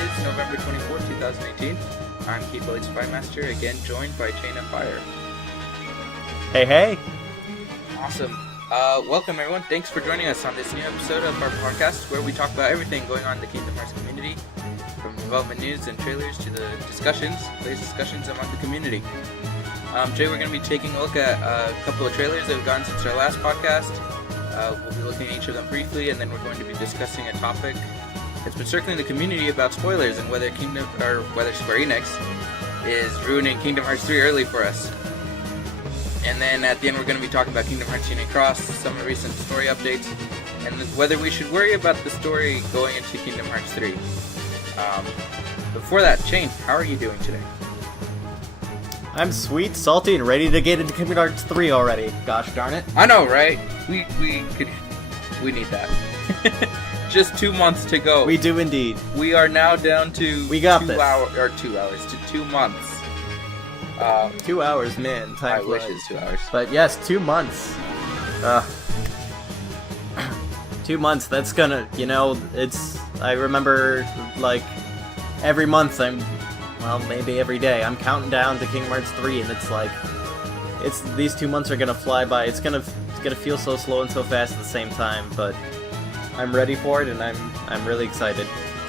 is November 24th, 2018. I'm KeybladeSpyMaster, again joined by Chainoffire. Hey, hey! Awesome. Welcome everyone. Thanks for joining us on this new episode of our podcast where we talk about everything going on in the Kingdom Hearts community, from development news and trailers to the latest discussions among the community. Today we're going to be taking a look at a couple of trailers that have gone since our last podcast. We'll be looking at each of them briefly, and then we're going to be discussing a topic that's been circling the community about spoilers and whether Square Enix is ruining Kingdom Hearts 3 early for us. And then at the end we're going to be talking about Kingdom Hearts Union Cross, some recent story updates, and whether we should worry about the story going into Kingdom Hearts 3. Before that, Chain, how are you doing today? I'm sweet, salty, and ready to get into Kingdom Hearts 3 already. Gosh darn it. I know, right? We need that. Just 2 months to go. We do indeed. We are now down to 2 hours to 2 months. 2 hours, man. Time I wish it's 2 hours. But yes, 2 months. 2 months, that's gonna, I remember, every month maybe every day, I'm counting down to Kingdom Hearts 3, and these 2 months are gonna fly by. It's gonna feel so slow and so fast at the same time, but I'm ready for it, and I'm really excited.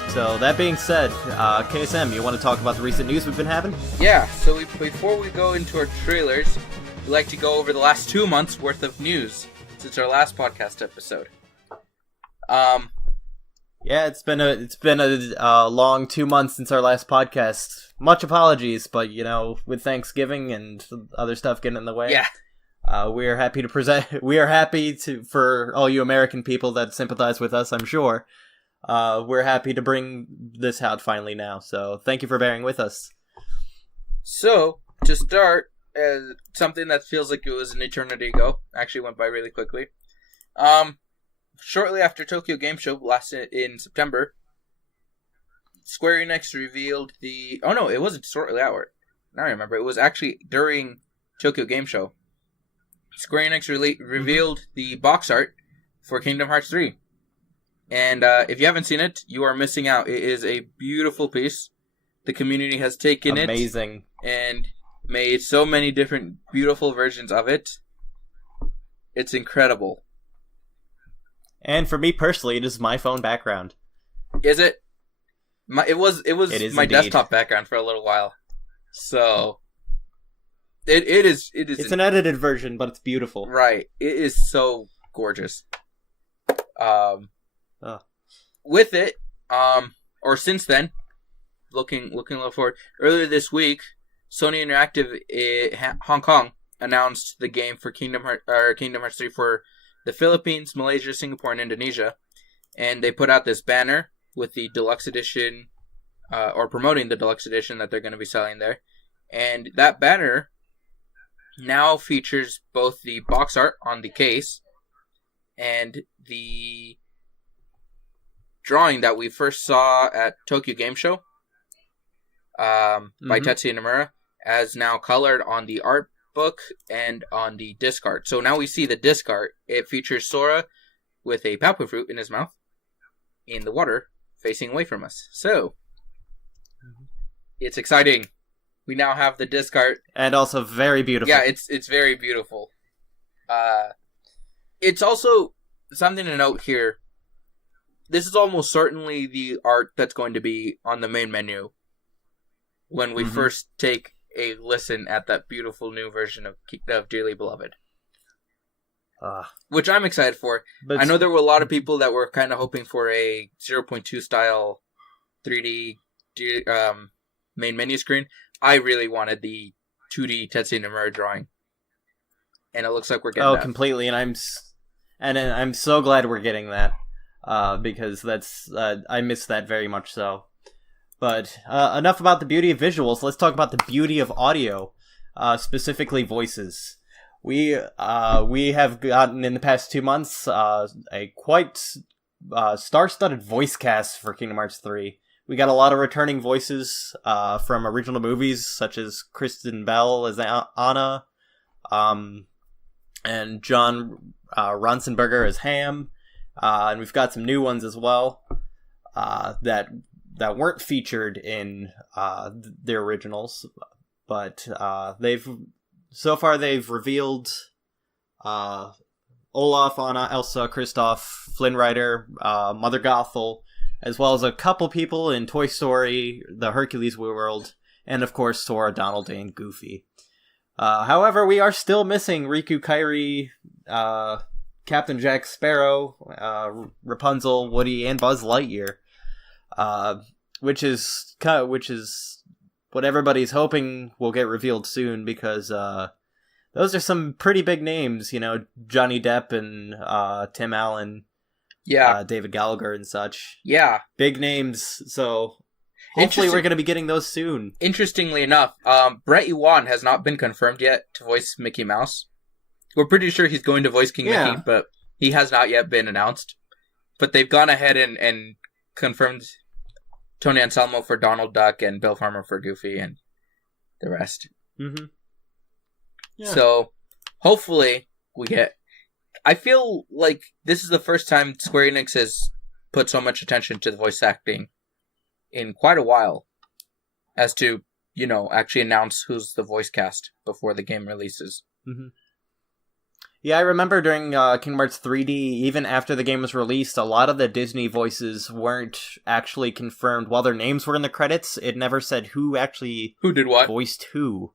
So, that being said, KSM, you want to talk about the recent news we've been having? Yeah, so before we go into our trailers, we'd like to go over the last 2 months worth of news since our last podcast episode. Yeah, it's been a long 2 months since our last podcast. Much apologies, but with Thanksgiving and other stuff getting in the way. Yeah. We are happy for all you American people that sympathize with us, I'm sure. We're happy to bring this out finally now, so thank you for bearing with us. So, to start, something that feels like it was an eternity ago, actually went by really quickly. Shortly after Tokyo Game Show last in September, Square Enix revealed it wasn't shortly after. Now I remember, it was actually during Tokyo Game Show. Square Enix revealed the box art for Kingdom Hearts 3. And if you haven't seen it, you are missing out. It is a beautiful piece. The community has taken Amazing. It and made so many different beautiful versions of it. It's incredible. And for me personally, it is my phone background. Is it? It was my indeed. desktop background for a little while. So it is. It's an edited version, but it's beautiful. Right. It is so gorgeous. With it, or since then, looking forward. Earlier this week, Sony Interactive Hong Kong announced the game for Kingdom Hearts 3 for the Philippines, Malaysia, Singapore, and Indonesia, and they put out this banner with the deluxe edition, or promoting the deluxe edition that they're going to be selling there, and that banner now features both the box art on the case and the drawing that we first saw at Tokyo Game Show by Tetsuya Nomura, as now colored on the art book and on the disc art. So now we see the disc art. It features Sora with a papu fruit in his mouth in the water facing away from us. So it's exciting. We now have the disc art. And also very beautiful. Yeah, it's very beautiful. It's also something to note here. This is almost certainly the art that's going to be on the main menu when we first take a listen at that beautiful new version of Dearly Beloved. Which I'm excited for. But I know there were a lot of people that were kind of hoping for a 0.2 style 3D main menu screen. I really wanted the 2D Tetsuya Nomura drawing. And it looks like we're getting that. Completely, and I'm so glad we're getting that. Because I miss that very much so. But enough about the beauty of visuals. Let's talk about the beauty of audio, specifically voices. We have gotten in the past 2 months a quite star-studded voice cast for Kingdom Hearts 3. We got a lot of returning voices from original movies, such as Kristen Bell as Anna, and John Ronsenberger as Ham. And we've got some new ones as well that that weren't featured in the originals, but they've revealed Olaf, Anna, Elsa, Kristoff, Flynn Rider, Mother Gothel, as well as a couple people in Toy Story, the Hercules world, and of course Sora, Donald, and Goofy. However, we are still missing Riku, Kairi, Captain Jack Sparrow, Rapunzel, Woody, and Buzz Lightyear, which is what everybody's hoping will get revealed soon, because those are some pretty big names, Johnny Depp and Tim Allen, David Gallagher and such. Yeah, big names. So hopefully we're going to be getting those soon. Interestingly enough, Brett Ewan has not been confirmed yet to voice Mickey Mouse. We're pretty sure he's going to voice King Mickey, but he has not yet been announced. But they've gone ahead and confirmed Tony Anselmo for Donald Duck and Bill Farmer for Goofy and the rest. Mm-hmm. Yeah. So, hopefully, we get... I feel like this is the first time Square Enix has put so much attention to the voice acting in quite a while, as to, actually announce who's the voice cast before the game releases. Mm-hmm. Yeah, I remember during Kingdom Hearts 3D, even after the game was released, a lot of the Disney voices weren't actually confirmed. While their names were in the credits, it never said who did what, voiced who.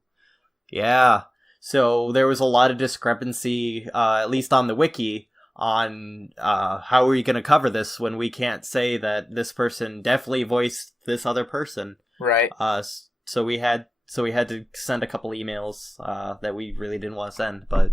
Yeah, so there was a lot of discrepancy, at least on the wiki, on how are we going to cover this when we can't say that this person definitely voiced this other person. Right. So we had to send a couple emails that we really didn't want to send, but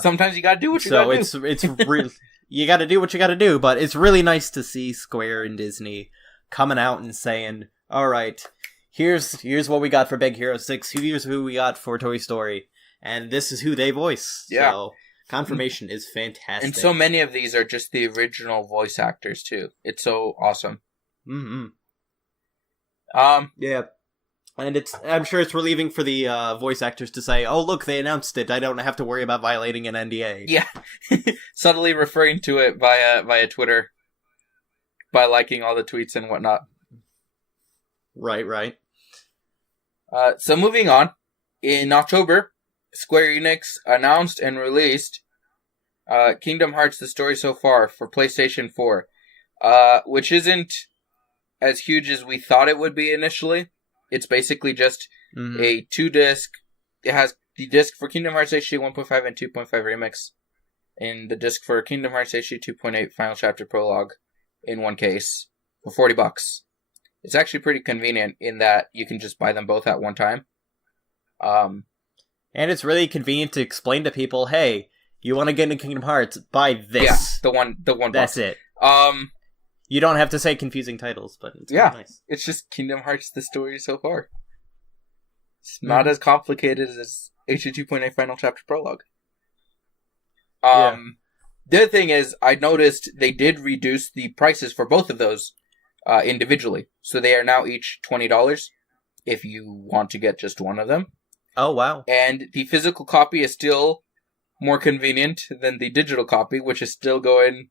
sometimes you gotta do what you gotta do. So it's really, you gotta do what you gotta do, but it's really nice to see Square and Disney coming out and saying, alright, here's what we got for Big Hero 6, here's who we got for Toy Story, and this is who they voice. Yeah. So confirmation is fantastic. And so many of these are just the original voice actors too. It's so awesome. Mm-hmm. Yeah. And I'm sure it's relieving for the voice actors to say, oh, look, they announced it. I don't have to worry about violating an NDA. Yeah. Subtly referring to it via Twitter. By liking all the tweets and whatnot. Right. So moving on. In October, Square Enix announced and released Kingdom Hearts: The Story So Far for PlayStation 4. Which isn't as huge as we thought it would be initially. It's basically just a 2-disc. It has the disc for Kingdom Hearts HD 1.5 and 2.5 Remix, and the disc for Kingdom Hearts HD 2.8 Final Chapter Prologue in one case for $40. It's actually pretty convenient in that you can just buy them both at one time. And it's really convenient to explain to people, hey, you want to get into Kingdom Hearts, buy this. Yeah, the one That's box. it. You don't have to say confusing titles, but it's nice. It's just Kingdom Hearts: The Story So Far. It's not as complicated as HD 2.8 Final Chapter Prologue. The other thing is, I noticed they did reduce the prices for both of those individually. So they are now each $20 if you want to get just one of them. Oh, wow. And the physical copy is still more convenient than the digital copy, which is still going...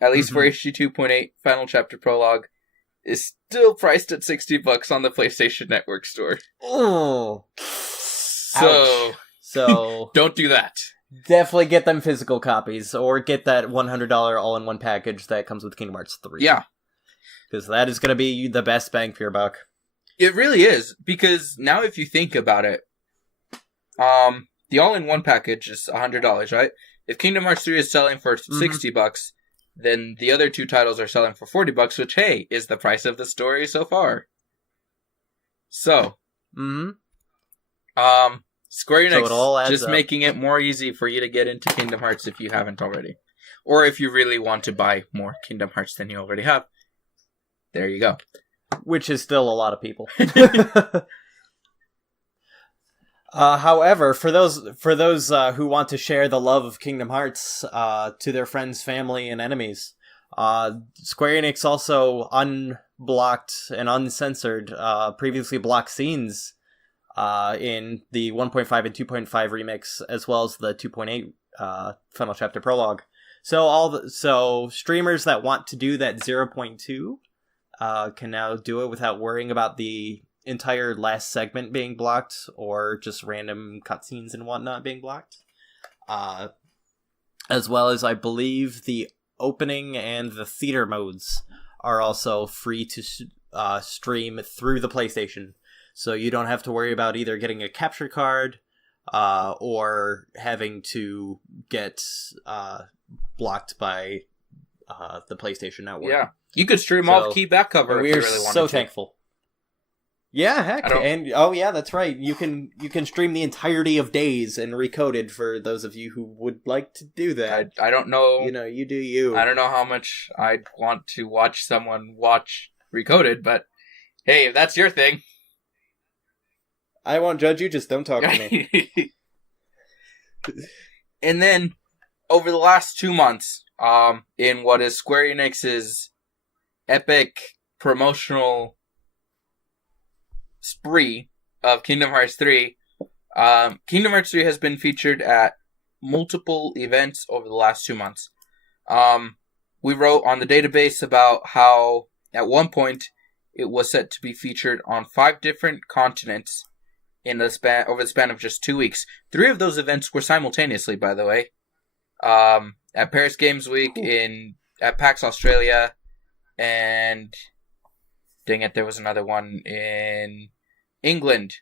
At least for HD 2.8 Final Chapter Prologue, is still priced at $60 on the PlayStation Network store. Oh. So don't do that. Definitely get them physical copies, or get that $100 all-in-one package that comes with Kingdom Hearts 3. Yeah. Because that is going to be the best bang for your buck. It really is, because now if you think about it, the all-in-one package is $100, right? If Kingdom Hearts 3 is selling for $60, then the other two titles are selling for $40, which, hey, is the price of the story so far. So, Square Enix just making it more easy for you to get into Kingdom Hearts if you haven't already. Or if you really want to buy more Kingdom Hearts than you already have. There you go. Which is still a lot of people. However, for those who want to share the love of Kingdom Hearts to their friends, family, and enemies, Square Enix also unblocked and uncensored previously blocked scenes in the 1.5 and 2.5 remix, as well as the 2.8 Final Chapter Prologue. So so streamers that want to do that 0.2 can now do it without worrying about the entire last segment being blocked or just random cutscenes and whatnot being blocked. As well as, I believe, the opening and the theater modes are also free to stream through the PlayStation. So you don't have to worry about either getting a capture card or having to get blocked by the PlayStation Network. Yeah, you could stream all the key back cover if you really wanted to. We're so thankful. Yeah, heck, and yeah, that's right. You can stream the entirety of Days and Recoded for those of you who would like to do that. I don't know. You do you. I don't know how much I'd want to watch someone watch Recoded, but hey, if that's your thing, I won't judge you. Just don't talk to me. And then over the last 2 months, in what is Square Enix's epic promotional spree of Kingdom Hearts 3, Kingdom Hearts 3 has been featured at multiple events over the last 2 months. We wrote on the database about how at one point it was set to be featured on 5 different continents over the span of just 2 weeks. 3 of those events were simultaneously, by the way. At Paris Games Week, at PAX Australia, and dang it, there was another one in England.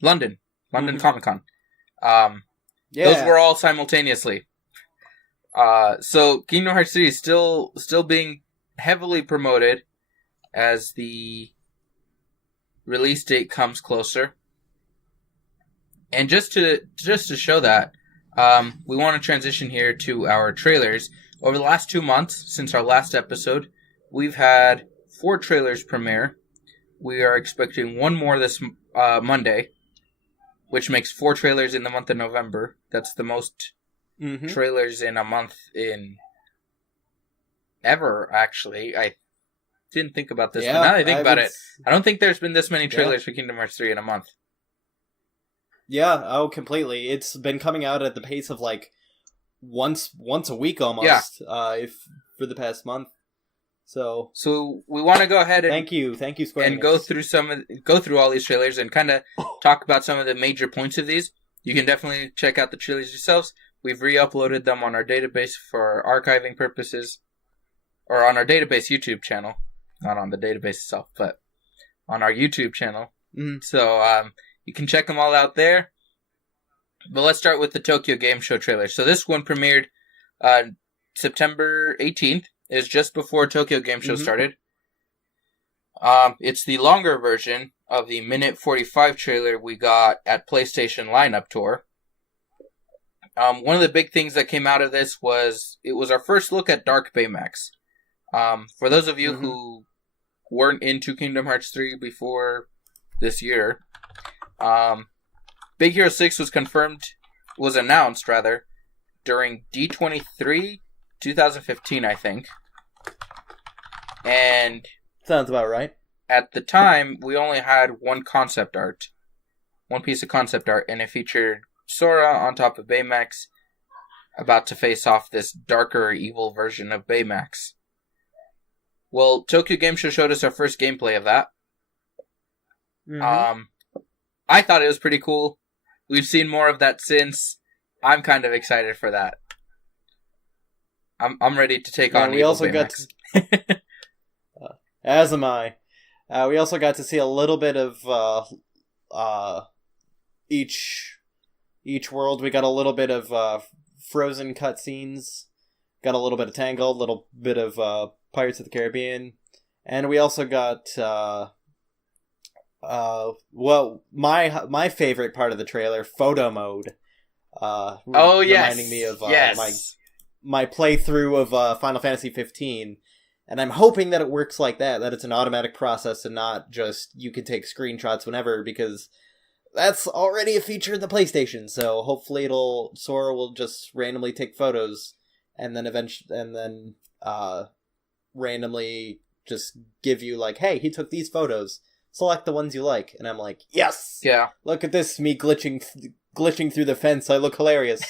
London Comic Con. Those were all simultaneously. So Kingdom Hearts 3 is still being heavily promoted as the release date comes closer. And just to show that, we want to transition here to our trailers. Over the last 2 months, since our last episode, we've had 4 trailers premiere. We are expecting 1 more this Monday, which makes 4 trailers in the month of November. That's the most trailers in a month in ever, actually. I didn't think about this, but now that I think about it, I don't think there's been this many trailers for Kingdom Hearts 3 in a month. Yeah, completely. It's been coming out at the pace of like once a week almost, if for the past month. So we want to go ahead and thank you, Square Enix. And go through all these trailers and kind of talk about some of the major points of these. You can definitely check out the trailers yourselves. We've re-uploaded them on our database for archiving purposes, or on our database YouTube channel, not on the database itself, but on our YouTube channel. So you can check them all out there. But let's start with the Tokyo Game Show trailer. So this one premiered September 18th. It was just before Tokyo Game Show started. It's the longer version of the minute 45 trailer we got at PlayStation Lineup Tour. One of the big things that came out of this was it was our first look at Dark Baymax. For those of you who weren't into Kingdom Hearts 3 before this year, Big Hero 6 was announced during D23 2015, I think. And sounds about right. At the time, we only had one piece of concept art, and it featured Sora on top of Baymax, about to face off this darker, evil version of Baymax. Well, Tokyo Game Show showed us our first gameplay of that. I thought it was pretty cool. We've seen more of that since. I'm kind of excited for that. I'm ready to take on evil Baymax. As am I. We also got to see a little bit of each world. We got a little bit of Frozen cutscenes. Got a little bit of Tangled, a little bit of Pirates of the Caribbean, and we also got my favorite part of the trailer, photo mode. Reminding me of my playthrough of Final Fantasy 15. And I'm hoping that it works like that it's an automatic process and not just you can take screenshots whenever, because that's already a feature in the PlayStation. So hopefully Sora will just randomly take photos and then randomly just give you like, hey, he took these photos. Select the ones you like. And I'm like, yes! Yeah. Look at this, me glitching through the fence. I look hilarious.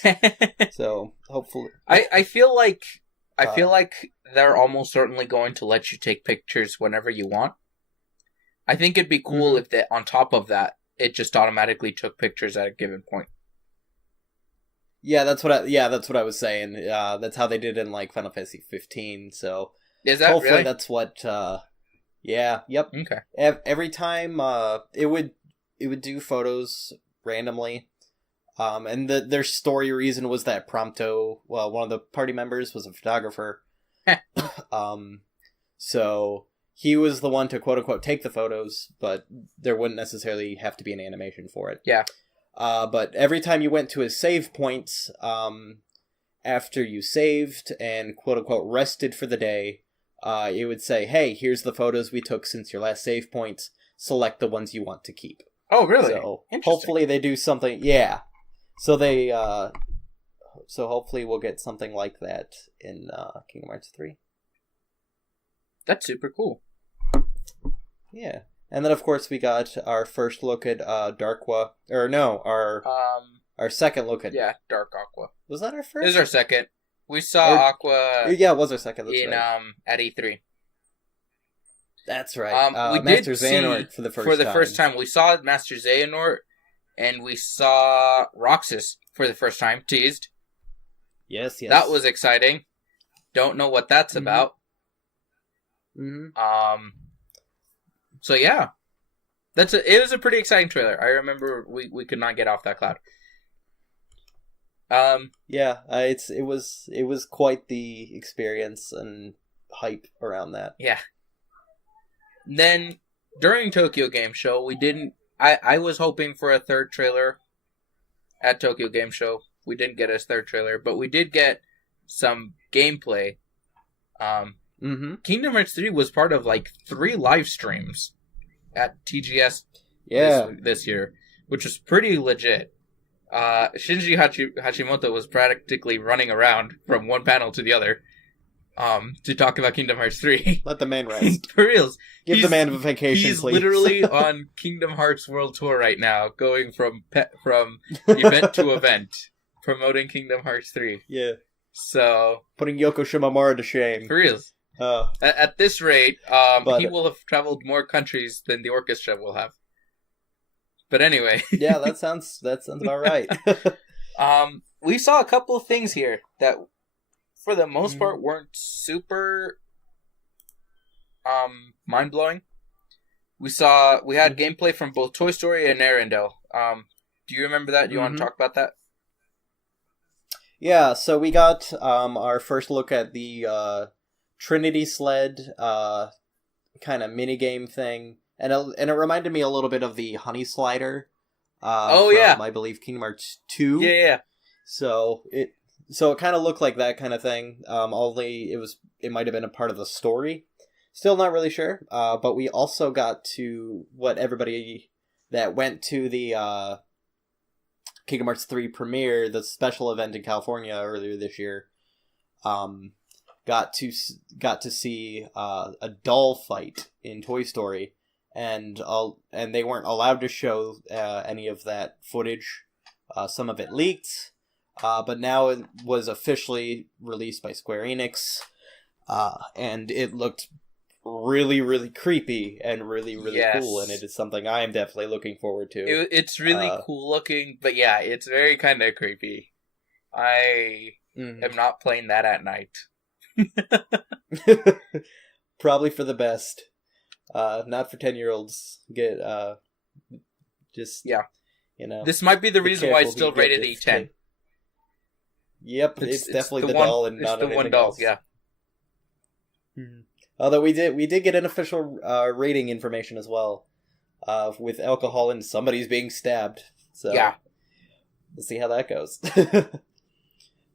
So hopefully, I feel like I feel like they're almost certainly going to let you take pictures whenever you want. I think it'd be cool if they, on top of that, it just automatically took pictures at a given point. Yeah, that's what I was saying. That's how they did in like Final Fantasy 15. So is that hopefully really? that's what. Yeah. Yep. Okay. Every time it would do photos randomly, and their story reason was that Prompto, well, one of the party members was a photographer, so he was the one to quote unquote take the photos, but there wouldn't necessarily have to be an animation for it. Yeah. But every time you went to his save points, after you saved and quote unquote rested for the day, it would say, hey, here's the photos we took since your last save points. Select the ones you want to keep. Oh, really? So hopefully they do something. Yeah. So they, so hopefully we'll get something like that in Kingdom Hearts 3. That's super cool. Yeah. And then, of course, we got our first look at Darkwa. Or no, our second look at... Yeah, Dark Aqua. Was that our first? This is our second. We saw Aqua... Yeah, it was our second. That's in, right. at E3. That's right. We Master did Xehanort for the first time. We saw Master Xehanort, and we saw Roxas for the first time, teased. Yes. That was exciting. Don't know what that's about. Mm-hmm. So yeah, it was a pretty exciting trailer. I remember we could not get off that cloud. Yeah, it was quite the experience and hype around that. Yeah. Then during Tokyo Game Show, we didn't. I was hoping for a third trailer at Tokyo Game Show. We didn't get a third trailer, but we did get some gameplay. Kingdom Hearts 3 was part of like 3 live streams at TGS this year, which was pretty legit. Shinji Hashimoto was practically running around from one panel to the other to talk about Kingdom Hearts 3. Let the man rest. For reals. Give the man a vacation, he's please. He's literally on Kingdom Hearts World Tour right now, going from event to event, promoting Kingdom Hearts 3. Yeah. So... putting Yoko Shimomura to shame. For reals. At this rate, he will have traveled more countries than the orchestra will have. But anyway. Yeah, that sounds about right. We saw a couple of things here that, for the most part, weren't super mind-blowing. We had gameplay from both Toy Story and Arendelle. Do you remember that? Do you want to talk about that? Yeah, so we got our first look at the Trinity Sled kind of minigame thing. And it reminded me a little bit of the Honey Slider. From, I believe, Kingdom Hearts 2. Yeah. So it kind of looked like that kind of thing. Only it might have been a part of the story. Still not really sure. But we also got to what everybody that went to the Kingdom Hearts 3 premiere, the special event in California earlier this year, got to see a doll fight in Toy Story. And they weren't allowed to show any of that footage. Some of it leaked, but now it was officially released by Square Enix, and it looked really, really creepy and really, really cool, and it is something I am definitely looking forward to. It's really cool looking, but yeah, it's very kind of creepy. I am not playing that at night. Probably for the best. Not for 10-year-olds. Get, This might be the reason why it's still rated E10. Yep, it's definitely the doll and not anything one doll, else. yeah. Mm-hmm. Although we did get an official rating information as well, with alcohol and somebody's being stabbed. So yeah, we'll see how that goes.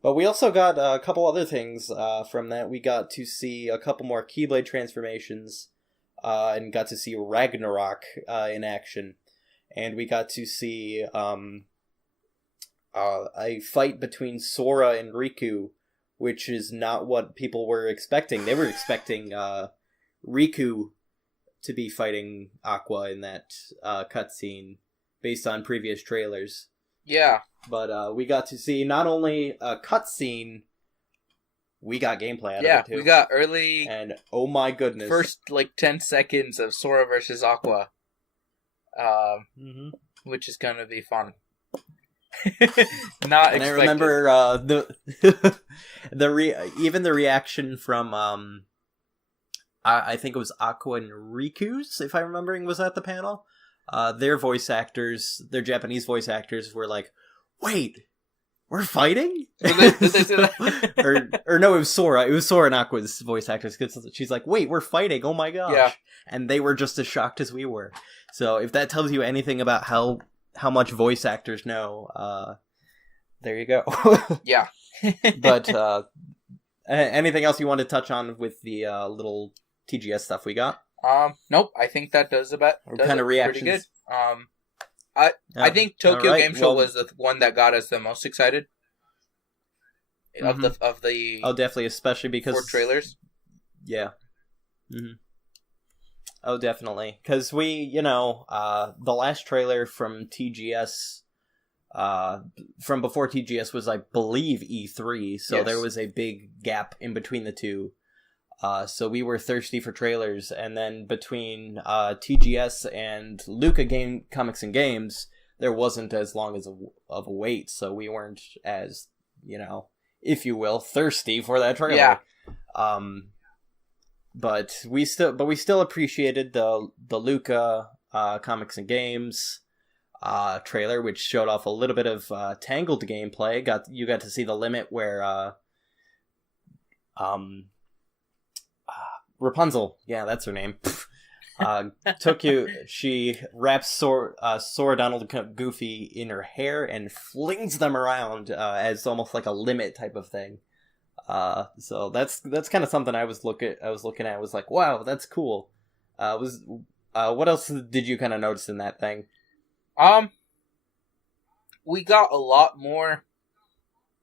But we also got a couple other things from that. We got to see a couple more Keyblade transformations. And got to see Ragnarok in action. And we got to see a fight between Sora and Riku, which is not what people were expecting. They were expecting Riku to be fighting Aqua in that cutscene based on previous trailers. Yeah. But we got to see not only a cutscene we got gameplay out of Yeah, it too. we got early, and oh my goodness, first 10 seconds of Sora versus Aqua, which is gonna be fun. Not and expected. I remember even the reaction from I think it was Aqua and Riku's, if I'm remembering, was at the panel. Their voice actors, their Japanese voice actors, were like, "Wait, we're fighting?" Did they say that? or no, it was Sora. It was Sora and Aqua's voice actors. Cause she's like, "Wait, we're fighting! Oh my gosh!" Yeah. And they were just as shocked as we were. So if that tells you anything about how much voice actors know, there you go. Yeah. But anything else you want to touch on with the little TGS stuff we got? Nope. I think that does kind of reactions? pretty good. I think Tokyo Game Show was the one that got us the most excited of the oh, definitely, especially because 4 trailers. Yeah. Mm-hmm. Oh, definitely, because we, the last trailer from TGS, from before TGS was, I believe, E3, so there was a big gap in between the two. So we were thirsty for trailers, and then between TGS and Luca Comics and Games, there wasn't as long as of a wait, so we weren't as, if you will, thirsty for that trailer. Yeah. But we still appreciated the Luca Comics and Games trailer, which showed off a little bit of Tangled gameplay. You got to see the limit where Rapunzel, yeah, that's her name. She wraps Sora, Donald, Goofy in her hair and flings them around as almost like a limit type of thing. So that's kind of something I was looking at. I was like, wow, that's cool. What else did you kind of notice in that thing? We got a lot more.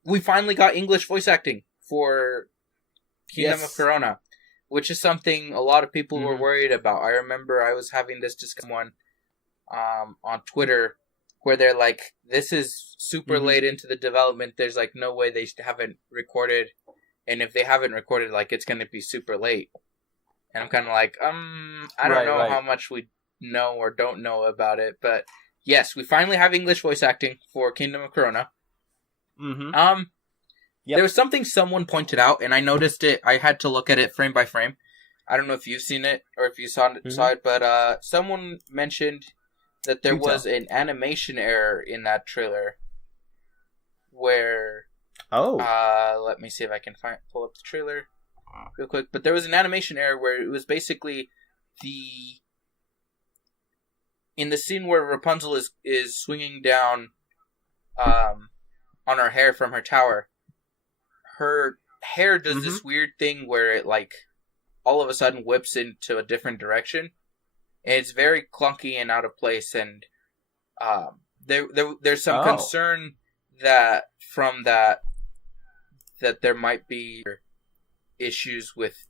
We finally got English voice acting for Kingdom of Corona, which is something a lot of people were worried about. I remember I was having this discussion on Twitter where they're like, this is super late into the development. There's like no way they haven't recorded. And if they haven't recorded, like, it's going to be super late. And I'm kind of like, I don't know how much we know or don't know about it. But yes, we finally have English voice acting for Kingdom of Corona. There was something someone pointed out, and I noticed it. I had to look at it frame by frame. I don't know if you've seen it or if you saw it, but someone mentioned that there was an animation error in that trailer where... let me see if I can pull up the trailer real quick. But there was an animation error where it was basically in the scene where Rapunzel is swinging down on her hair from her tower. Her hair does this weird thing where it like all of a sudden whips into a different direction, and it's very clunky and out of place. And there's some concern that from that there might be issues with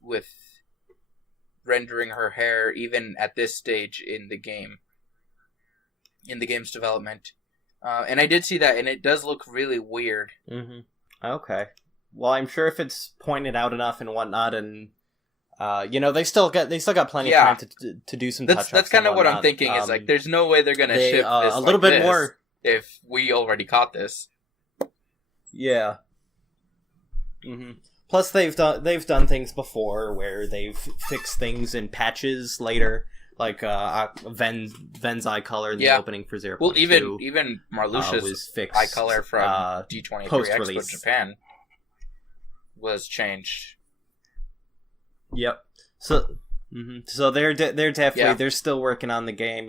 rendering her hair even at this stage in the game's development. And I did see that, and it does look really weird. Okay. Well, I'm sure if it's pointed out enough and whatnot, and they still got plenty of time to do some touch-ups. That's kind of what I'm thinking. Is like, there's no way they're gonna ship this a little bit more if we already caught this. Yeah. Plus, they've done things before where they've fixed things in patches later, like Ven's eye color in the opening for 0.2. Well, even Marluxia's eye color from D23 Expo Japan was changed. Yep. So they're definitely they're still working on the game.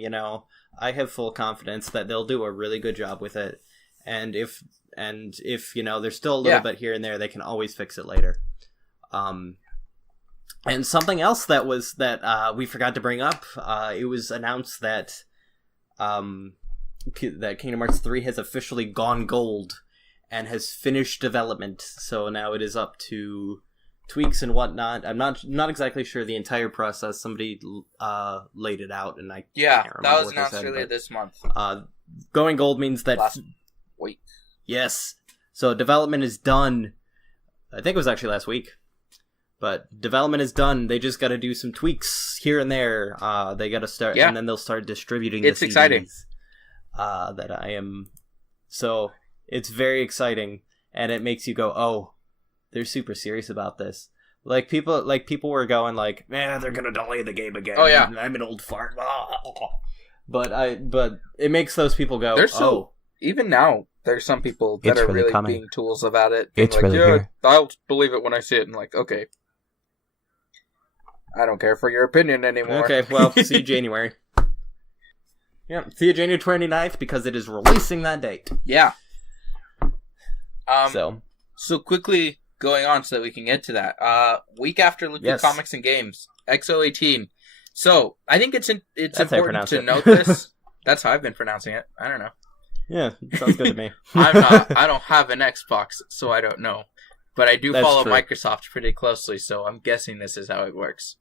I have full confidence that they'll do a really good job with it, and if there's still a little bit here and there, they can always fix it later. And something else that we forgot to bring up, it was announced that Kingdom Hearts 3 has officially gone gold and has finished development. So now it is up to tweaks and whatnot. I'm not exactly sure the entire process. Somebody laid it out, and I can't remember that was announced earlier this month. Going gold means that last week. Yes. So development is done I think it was actually last week. But development is done. They just got to do some tweaks here and there. They got to start, and then they'll start distributing the CDs. It's exciting. So it's very exciting, and it makes you go, oh, they're super serious about this. Like people were going like, man, they're gonna delay the game again. Oh yeah, I'm an old fart. But it makes those people go, even now, there's some people that are really being tools about it. It's like, really here. I'll believe it when I see it. And like, okay, I don't care for your opinion anymore. Okay, well, see you January. Yeah, see you January 29th because it is releasing that date. Yeah. So quickly going on so that we can get to that. Week after Liquid Comics and Games, XO18. So I think it's important to note this. That's how I've been pronouncing it. I don't know. Yeah, sounds good to me. I don't have an Xbox, so I don't know. But I do follow true. Microsoft pretty closely, so I'm guessing this is how it works.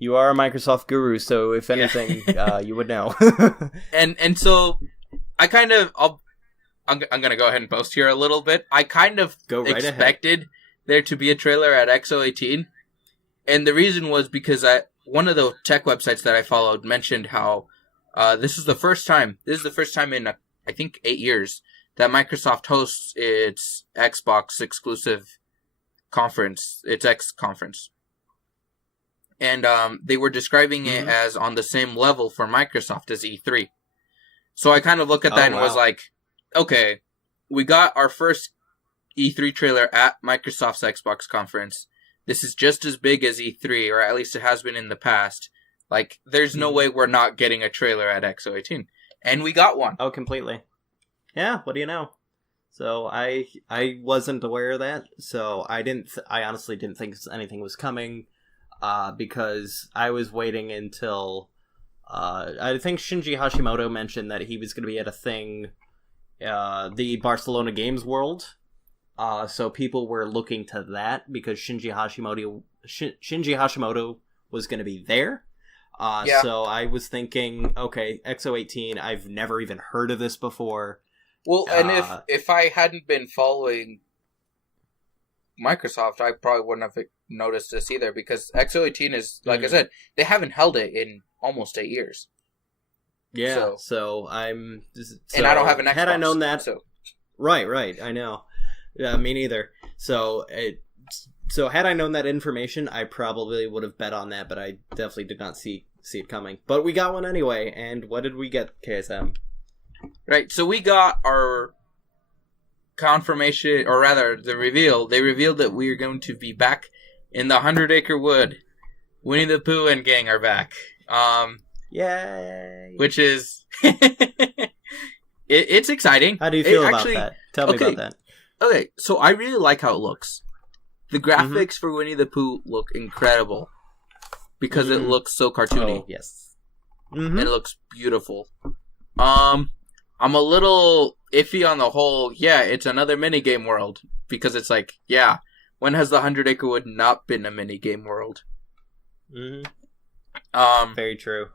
You are a Microsoft guru, so if anything, you would know. and so I kind of I'm gonna go ahead and boast here a little bit. I kind of expected there to be a trailer at XO18, and the reason was because one of the tech websites that I followed mentioned how this is the first time in I think 8 years that Microsoft hosts its Xbox exclusive conference, its X conference. And they were describing it as on the same level for Microsoft as E3. So I kind of look at that and was like, okay, we got our first E3 trailer at Microsoft's Xbox conference. This is just as big as E3, or at least it has been in the past. Like, there's no way we're not getting a trailer at XO18. And we got one. Oh, completely. Yeah, what do you know? So I wasn't aware of that, so I honestly didn't think anything was coming. Because I was waiting until I think Shinji Hashimoto mentioned that he was going to be at a thing, the Barcelona Games World. So people were looking to that because Shinji Hashimoto was going to be there. So I was thinking, okay, XO18, I've never even heard of this before. Well, and if I hadn't been following Microsoft, I probably wouldn't have noticed this either, because XO18 is, like I said, they haven't held it in almost 8 years. Yeah, so and I don't have an Xbox. Had I known that... So. Right, I know. Yeah, me neither. So had I known that information, I probably would have bet on that, but I definitely did not see it coming. But we got one anyway, and what did we get, KSM? Right, so we got our confirmation, or rather, the reveal. They revealed that we are going to be back in the 100 Acre Wood. Winnie the Pooh and gang are back. Yay! Which is... it's exciting. How do you feel about that? Tell me about that. Okay, so I really like how it looks. The graphics for Winnie the Pooh look incredible. Because it looks so cartoony. Oh, yes. And it looks beautiful. I'm a little iffy on the whole, it's another minigame world. Because it's like, when has the 100 Acre Wood not been a minigame world? Very true.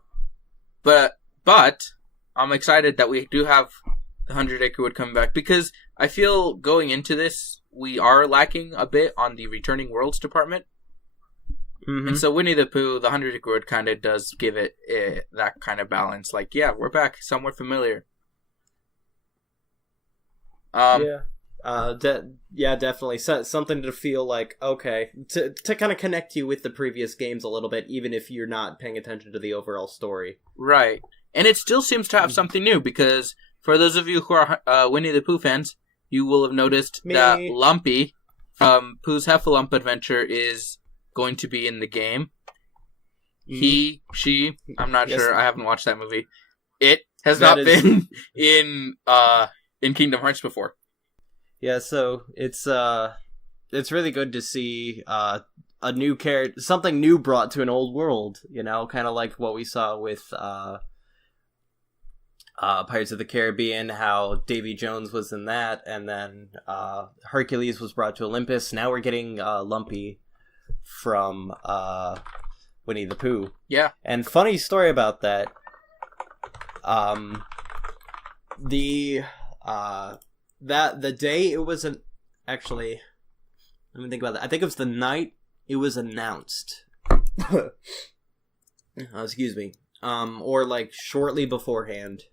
But I'm excited that we do have the 100 Acre Wood coming back, because I feel going into this, we are lacking a bit on the returning worlds department. And so Winnie the Pooh, the 100 Acre Wood kind of does give it that kind of balance. Like, we're back, somewhat familiar. Definitely. Something to feel like, okay, to kind of connect you with the previous games a little bit, even if you're not paying attention to the overall story. Right. And it still seems to have something new, because for those of you who are Winnie the Pooh fans, you will have noticed that Lumpy from Pooh's Heffalump Adventure is going to be in the game. He, she, I'm not sure, I haven't watched that movie. It has not been in Kingdom Hearts before. Yeah, so it's really good to see a new character, something new brought to an old world, kind of like what we saw with Pirates of the Caribbean, how Davy Jones was in that, and then Hercules was brought to Olympus. Now we're getting Lumpy from Winnie the Pooh. Yeah. And funny story about that, the day it wasn't actually, Let me think about that. I think it was the night it was announced. Excuse me. Or like shortly beforehand.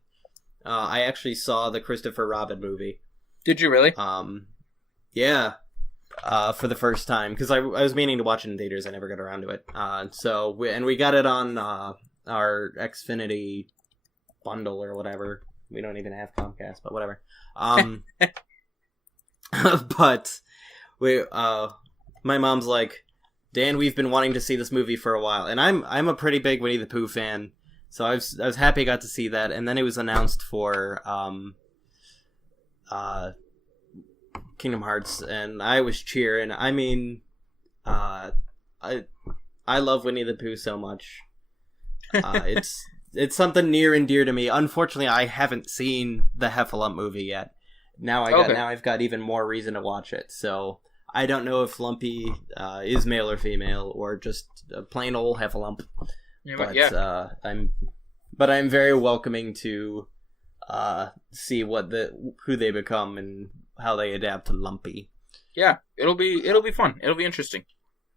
I actually saw the Christopher Robin movie. Did you really? Yeah. For the first time, because I was meaning to watch it in theaters. I never got around to it. So we got it on our Xfinity bundle or whatever. We don't even have Comcast, but whatever. But my mom's like, Dan, we've been wanting to see this movie for a while, and I'm a pretty big Winnie the Pooh fan, so I was happy I got to see that, and then it was announced for Kingdom Hearts, and I was cheering. I mean, I love Winnie the Pooh so much. It's something near and dear to me. Unfortunately, I haven't seen the Heffalump movie yet. Now I've got even more reason to watch it. So I don't know if Lumpy is male or female or just a plain old Heffalump. Yeah, but I'm very welcoming to see who they become and how they adapt to Lumpy. Yeah, it'll be fun. It'll be interesting.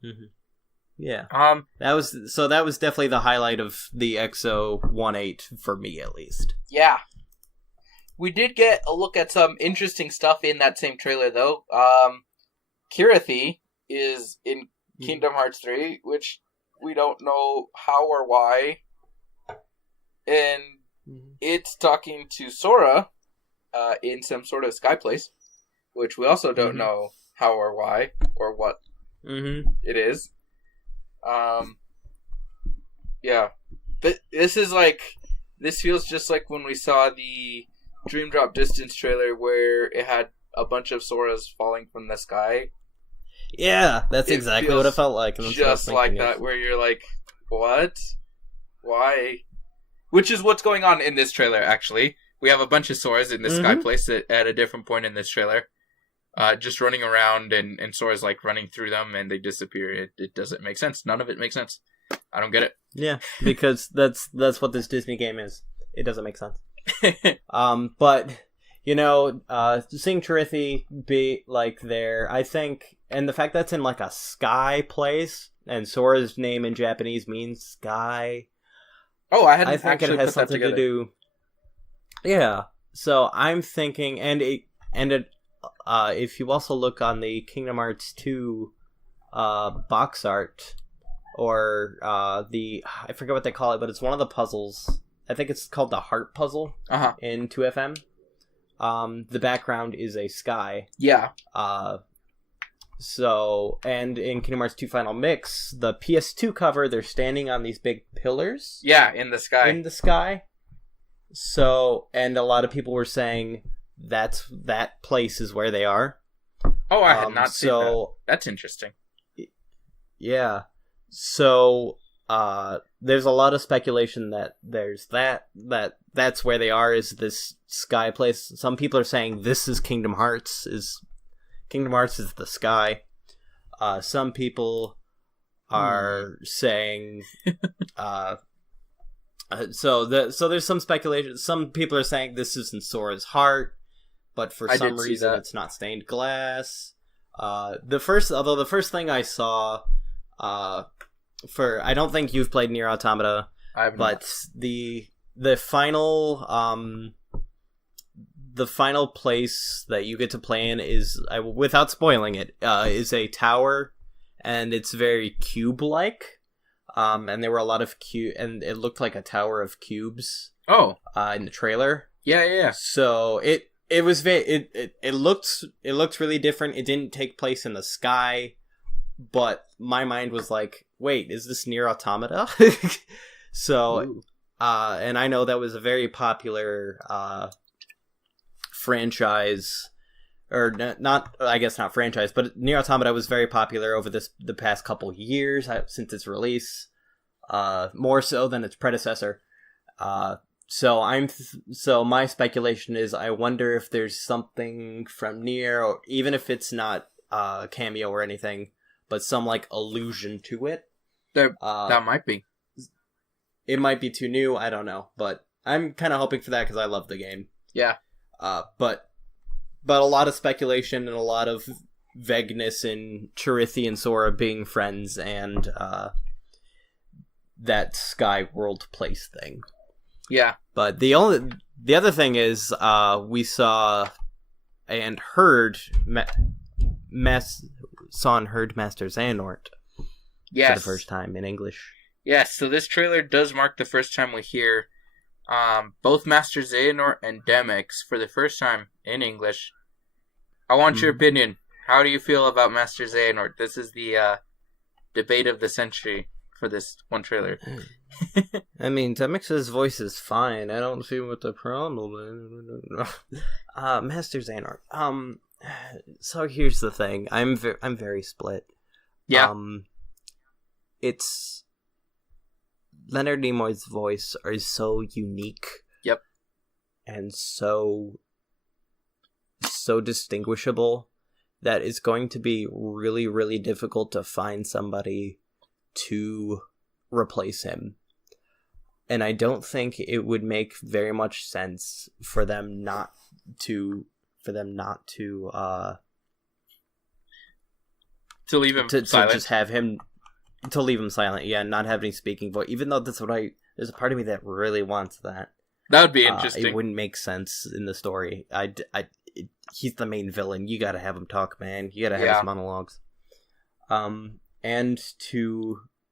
Mm-hmm. Yeah. That was definitely the highlight of the XO18 for me, at least. Yeah. We did get a look at some interesting stuff in that same trailer, though. Kirathi is in Kingdom Hearts 3, which we don't know how or why. And it's talking to Sora in some sort of sky place, which we also don't know how or why or what it is. Yeah. But this feels just like when we saw the Dream Drop Distance trailer where it had a bunch of Soras falling from the sky. Yeah, that's exactly what it felt like. And just like that, where you're like, what? Why? Which is what's going on in this trailer, actually. We have a bunch of Soras in this sky place at a different point in this trailer. Just running around, and Sora's like running through them, and they disappear. It doesn't make sense. None of it makes sense. I don't get it. Yeah, because that's what this Disney game is. It doesn't make sense. But seeing Kirathi be like there, I think, and the fact that's in like a sky place, and Sora's name in Japanese means sky. Oh, I think actually it has something to do. Yeah, so I'm thinking, if you also look on the Kingdom Hearts 2 box art, or I forget what they call it, but it's one of the puzzles. I think it's called the Heart Puzzle in 2FM. The background is a sky. Yeah. So, and in Kingdom Hearts 2 Final Mix, the PS2 cover, they're standing on these big pillars. Yeah, in the sky. So, and a lot of people were saying that place is where they are. Oh, I had not seen that. That's interesting. Yeah. So, there's a lot of speculation that there's that's where they are, is this sky place. Some people are saying this is Kingdom Hearts is the sky. Some people are saying so there's some speculation. Some people are saying this is in Sora's heart, but for some reason it's not stained glass. The first thing I saw I don't think you've played Nier Automata, but the final place that you get to play in is, without spoiling it, is a tower, and it's very cube-like. And there were a lot of and it looked like a tower of cubes. Oh, in the trailer. Yeah. So it was it looked really different. It didn't take place in the sky, but my mind was like, wait, is this Nier Automata? So, and I know that was a very popular franchise, or not, I guess not franchise, but Nier Automata was very popular over the past couple years since its release, more so than its predecessor. So my speculation is, I wonder if there's something from Nier, or even if it's not cameo or anything, but some like allusion to it. That might be. It might be too new. I don't know, but I'm kind of hoping for that because I love the game. Yeah. But a lot of speculation and a lot of vagueness in Chirithi and Sora being friends and that Sky World place thing. Yeah. But the other thing is we saw and heard saw and heard Master Xehanort for the first time in English. Yes, so this trailer does mark the first time we hear both Master Xehanort and Demyx for the first time in English. I want your opinion. How do you feel about Master Xehanort? This is the debate of the century for this one trailer. I mean, Demyx's voice is fine. I don't see what the problem is. Master Xehanort. So here's the thing. I'm very split. Yeah. It's Leonard Nimoy's voice is so unique. Yep. And so distinguishable that it's going to be really, really difficult to find somebody to replace him. And I don't think it would make very much sense for them not to leave him silent. To just have him to leave him silent. Yeah, not have any speaking voice. Even though that's what there's a part of me that really wants that. That would be interesting. It wouldn't make sense in the story. He's the main villain. You gotta have him talk, man. You gotta have his monologues.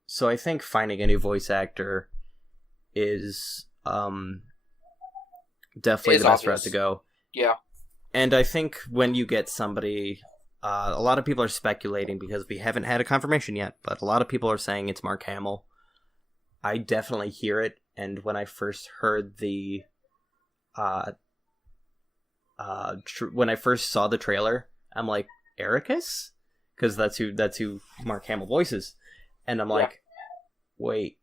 So I think finding a new voice actor is definitely the best route to go. Yeah. And I think when you get somebody, a lot of people are speculating because we haven't had a confirmation yet, but a lot of people are saying it's Mark Hamill. I definitely hear it, and when I first heard when I first saw the trailer, I'm like, Ericus? Because that's who Mark Hamill voices. And I'm like, wait,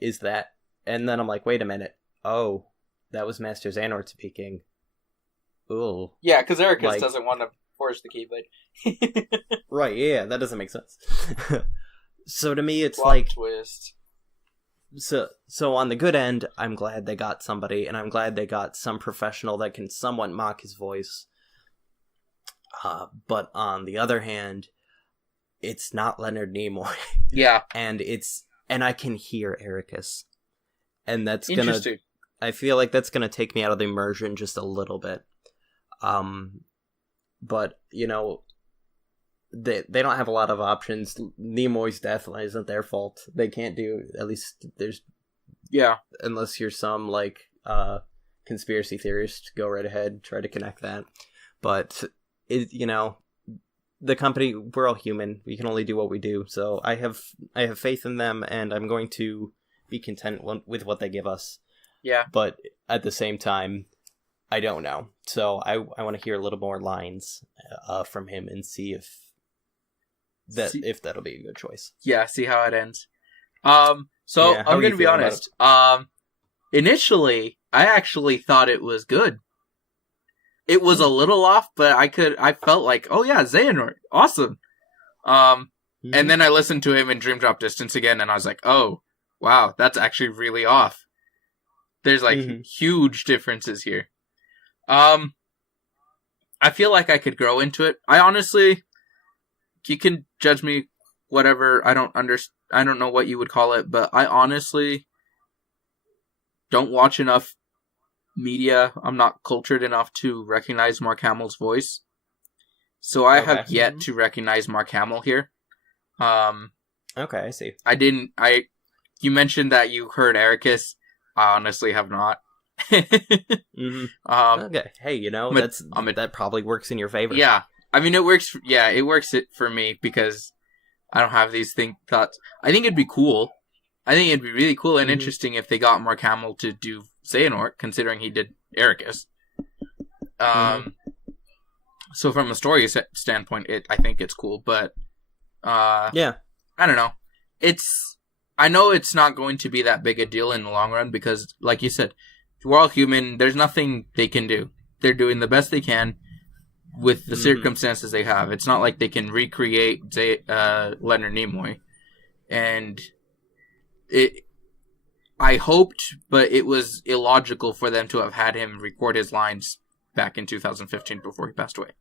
is that? And then I'm like, wait a minute. Oh, that was Master Xehanort speaking. Ooh. Yeah, because Ericus doesn't want to force the Keyblade. Right, yeah, that doesn't make sense. So to me, it's Plot like... twist. So on the good end, I'm glad they got somebody, and I'm glad they got some professional that can somewhat mock his voice. But on the other hand, it's not Leonard Nimoy. Yeah. And I can hear Ericus. And that's Interesting. I feel like that's gonna take me out of the immersion just a little bit. But, you know, they don't have a lot of options. Nimoy's death isn't their fault. They can't do, at least there's... Yeah. Unless you're some, like, conspiracy theorist, go right ahead, try to connect that. But, you know, the company, we're all human. We can only do what we do. So I have faith in them, and I'm going to be content with what they give us. Yeah. But at the same time, I don't know. So I want to hear a little more lines from him and see if that'll be a good choice. Yeah, see how it ends. I'm going to be honest. Initially, I actually thought it was good. It was a little off, but I felt like, oh yeah, Xehanort, awesome. And then I listened to him in Dream Drop Distance again, and I was like, oh, wow, that's actually really off. There's huge differences here. I feel like I could grow into it. I honestly, you can judge me whatever. I don't know what you would call it, but I honestly don't watch enough media. I'm not cultured enough to recognize Mark Hamill's voice. So I have yet to recognize Mark Hamill here. Okay, I see. You mentioned that you heard Ericus. I honestly have not. Okay. Hey, you know, that probably works in your favor. Yeah. I mean, it works. It works for me because I don't have these thoughts. I think it'd be cool. I think it'd be really cool and interesting if they got Mark Hamill to do Xehanort, considering he did Ericus. So from a story standpoint, I think it's cool, but yeah, I don't know. I know it's not going to be that big a deal in the long run because, like you said, we're all human. There's nothing they can do. They're doing the best they can with the circumstances they have. It's not like they can recreate Leonard Nimoy. And I hoped, but it was illogical for them to have had him record his lines back in 2015 before he passed away.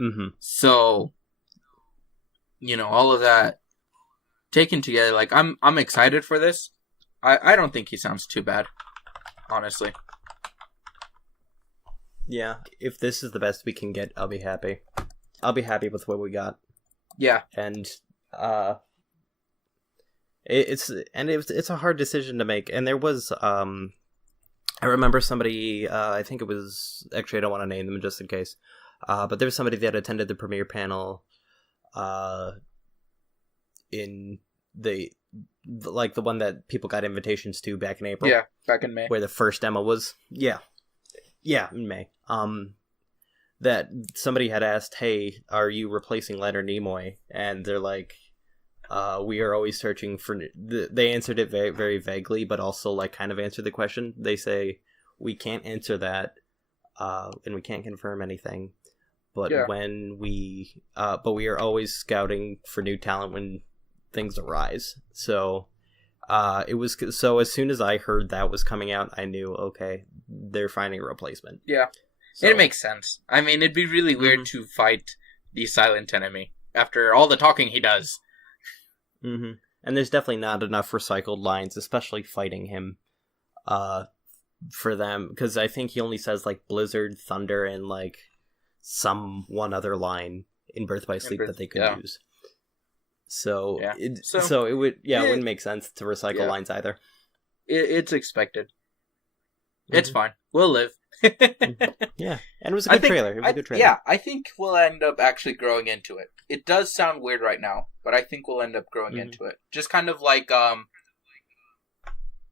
Mm-hmm. So, all of that taken together, like, I'm excited for this. I don't think he sounds too bad, honestly. Yeah, if this is the best we can get, I'll be happy. I'll be happy with what we got. Yeah. And, it's a hard decision to make. And there was, I remember somebody, I think it was, actually I don't want to name them just in case, but there was somebody that attended the premiere panel, in the one that people got invitations to back in April. Yeah, back in May. Where the first demo was. Yeah, in May. That somebody had asked, hey, are you replacing Leonard Nimoy? And they're like, we are always searching for... They answered it very, very vaguely, but also like kind of answered the question. They say, we can't answer that, and we can't confirm anything. But we are always scouting for new talent when things arise. So so as soon as I heard that was coming out, I knew, okay, they're finding a replacement. Yeah. So. It makes sense. I mean, it'd be really weird to fight the silent enemy after all the talking he does. Mm-hmm. And there's definitely not enough recycled lines, especially fighting him, for them, because I think he only says like Blizzard, Thunder, and like one other line in Birth by Sleep that they could use. So, it would wouldn't make sense to recycle lines either. It's expected. Mm-hmm. It's fine. We'll live. Yeah, and it was a good trailer. It was a good trailer. Yeah, I think we'll end up actually growing into it. It does sound weird right now, but I think we'll end up growing into it. Just kind of like, I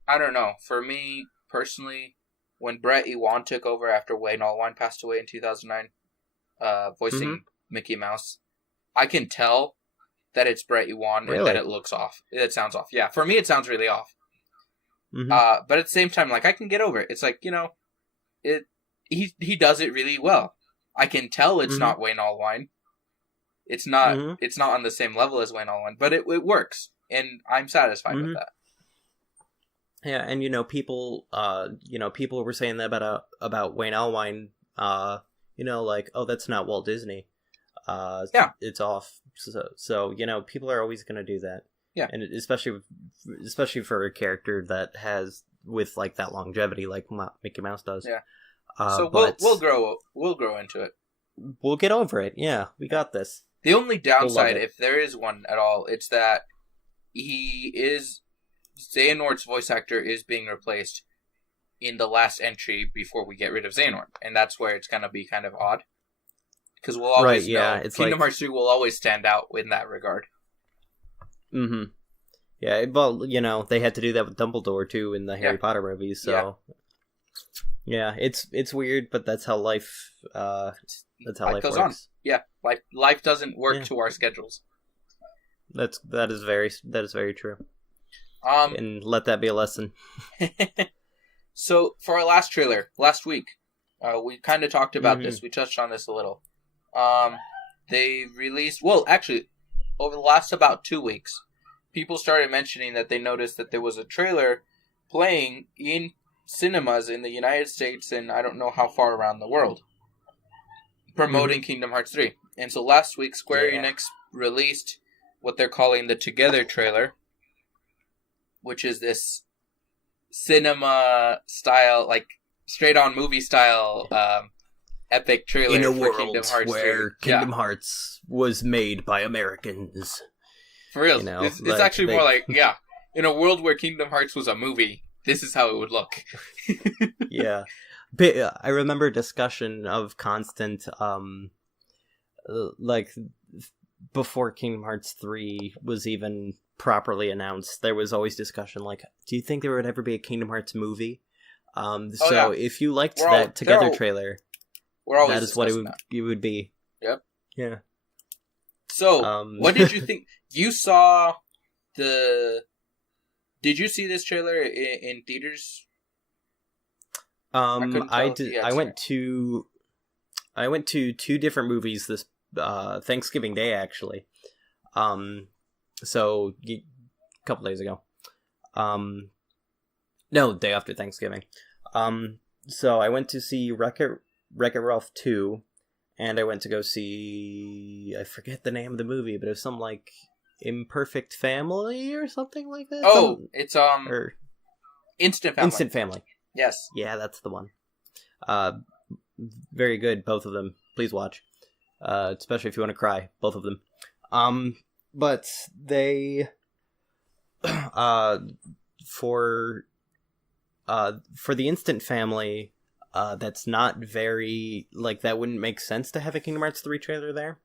don't know. For me, personally, when Brett Ewan took over after Wayne Allwine passed away in 2009, voicing Mickey Mouse, I can tell that it's Brett Ewan and that it looks off. It sounds off. Yeah, for me, it sounds really off. Mm-hmm. But at the same time, like, I can get over it. It's like, he does it really well. I can tell it's not Wayne Allwine. It's not on the same level as Wayne Allwine, but it works, and I'm satisfied with that. Yeah, and people were saying that about Wayne Allwine, like, oh, that's not Walt Disney. It's off. So people are always going to do that. Yeah, and especially for a character that has with like that longevity, like Mickey Mouse does. Yeah. So we'll grow into it. We'll get over it. Yeah, we got this. The only downside, if there is one at all, it's that Xehanort's voice actor is being replaced in the last entry before we get rid of Xehanort, and that's where it's gonna be kind of odd. Because we'll always know Kingdom Hearts 3 will always stand out in that regard. Mm-hmm. Yeah, well, they had to do that with Dumbledore too in the Harry Potter movies, so yeah, it's weird, but that's how life life goes works. On. Yeah, life doesn't work to our schedules. That is very true. And let that be a lesson. So for our last trailer last week, we kind of talked about this. We touched on this a little. They released, actually, over the last about 2 weeks, people started mentioning that they noticed that there was a trailer playing in cinemas in the United States and I don't know how far around the world, promoting Kingdom Hearts 3. And so last week, Square Enix released what they're calling the Together trailer, which is this cinema style, like straight on movie style, epic trailer in a for world Kingdom Hearts where 3. Kingdom Hearts was made by Americans. For real, it's actually more like, in a world where Kingdom Hearts was a movie, this is how it would look. Yeah. But, I remember discussion of constant, like, before Kingdom Hearts 3 was even properly announced, there was always discussion like, do you think there would ever be a Kingdom Hearts movie? If you liked that Together trailer, that is what it would be. Yep. Yeah. So, what did you think? You saw Did you see this trailer in theaters? I did. I went to 2 different movies this Thanksgiving Day, actually. So a couple days ago. No, day after Thanksgiving. So I went to see Wreck-It Ralph 2, And I went to go see, I forget the name of the movie, but it was some like Imperfect Family or something like that. Oh, it's Instant Family. Instant Family. Yes. Yeah, that's the one. Very good, both of them. Please watch. Especially if you want to cry, both of them. But they, for the Instant Family, that's not very, like, that wouldn't make sense to have a Kingdom Hearts 3 trailer there.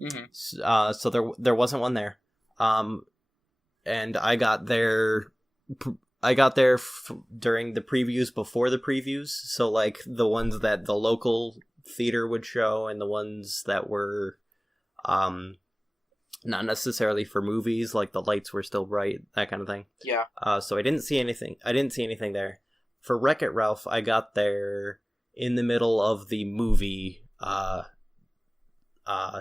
Mm-hmm. So there wasn't one there. And I got there during the previews before the previews. So, like, the ones that the local theater would show and the ones that were, not necessarily for movies, like the lights were still bright, that kind of thing. Yeah. So I didn't see anything there. For Wreck-It Ralph, I got there in the middle of the movie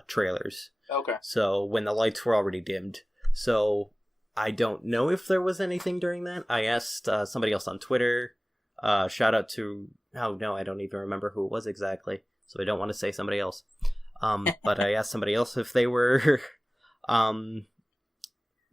trailers. Okay. So when the lights were already dimmed. So I don't know if there was anything during that. I asked somebody else on Twitter. Shout out to... Oh, no, I don't even remember who it was exactly. So I don't want to say somebody else. But I asked somebody else if they were...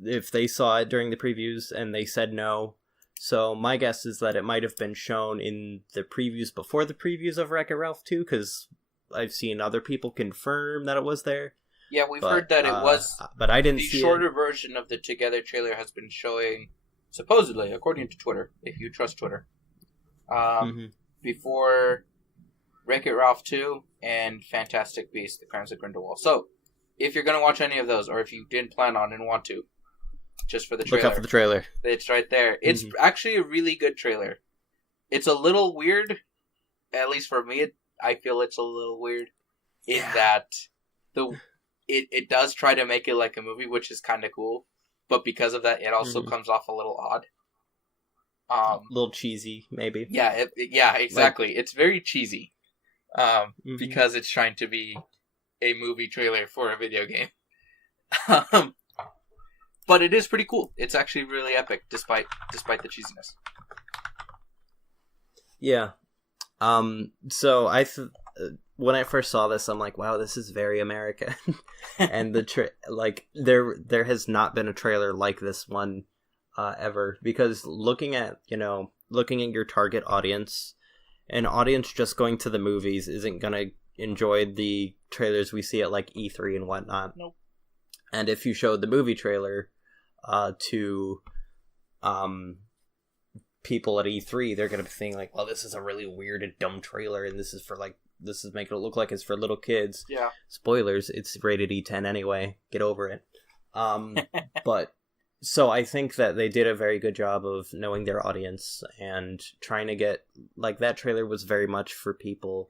if they saw it during the previews, and they said no. So my guess is that it might have been shown in the previews before the previews of Wreck-It Ralph 2, because I've seen other people confirm that it was there. Yeah, we've heard that it was, but I didn't the see shorter version of the Together trailer has been showing, supposedly, according to Twitter, if you trust Twitter, before Wreck-It Ralph 2 and Fantastic Beasts: The Crimes of Grindelwald. So, if you're going to watch any of those, or if you didn't plan on and want to, just for the trailer. Look out for the trailer. It's right there. It's actually a really good trailer. It's a little weird, at least for me, I feel it's a little weird, in that it does try to make it like a movie, which is kind of cool, but because of that, it also comes off a little odd. A little cheesy, maybe. Yeah, exactly. It's very cheesy, because it's trying to be a movie trailer for a video game. But it is pretty cool. It's actually really epic, despite the cheesiness. Yeah. So when I first saw this, I'm like, wow, this is very American. And there has not been a trailer like this one ever, because looking at your target audience, an audience just going to the movies isn't gonna enjoy the trailers we see at like E3 and whatnot. Nope. And if you showed the movie trailer to people at E3, they're gonna be thinking like, well, this is a really weird and dumb trailer, and this is making it look like it's for little kids. Yeah. Spoilers, it's rated E10 anyway. Get over it. But so I think that they did a very good job of knowing their audience and trying to get, like, that trailer was very much for people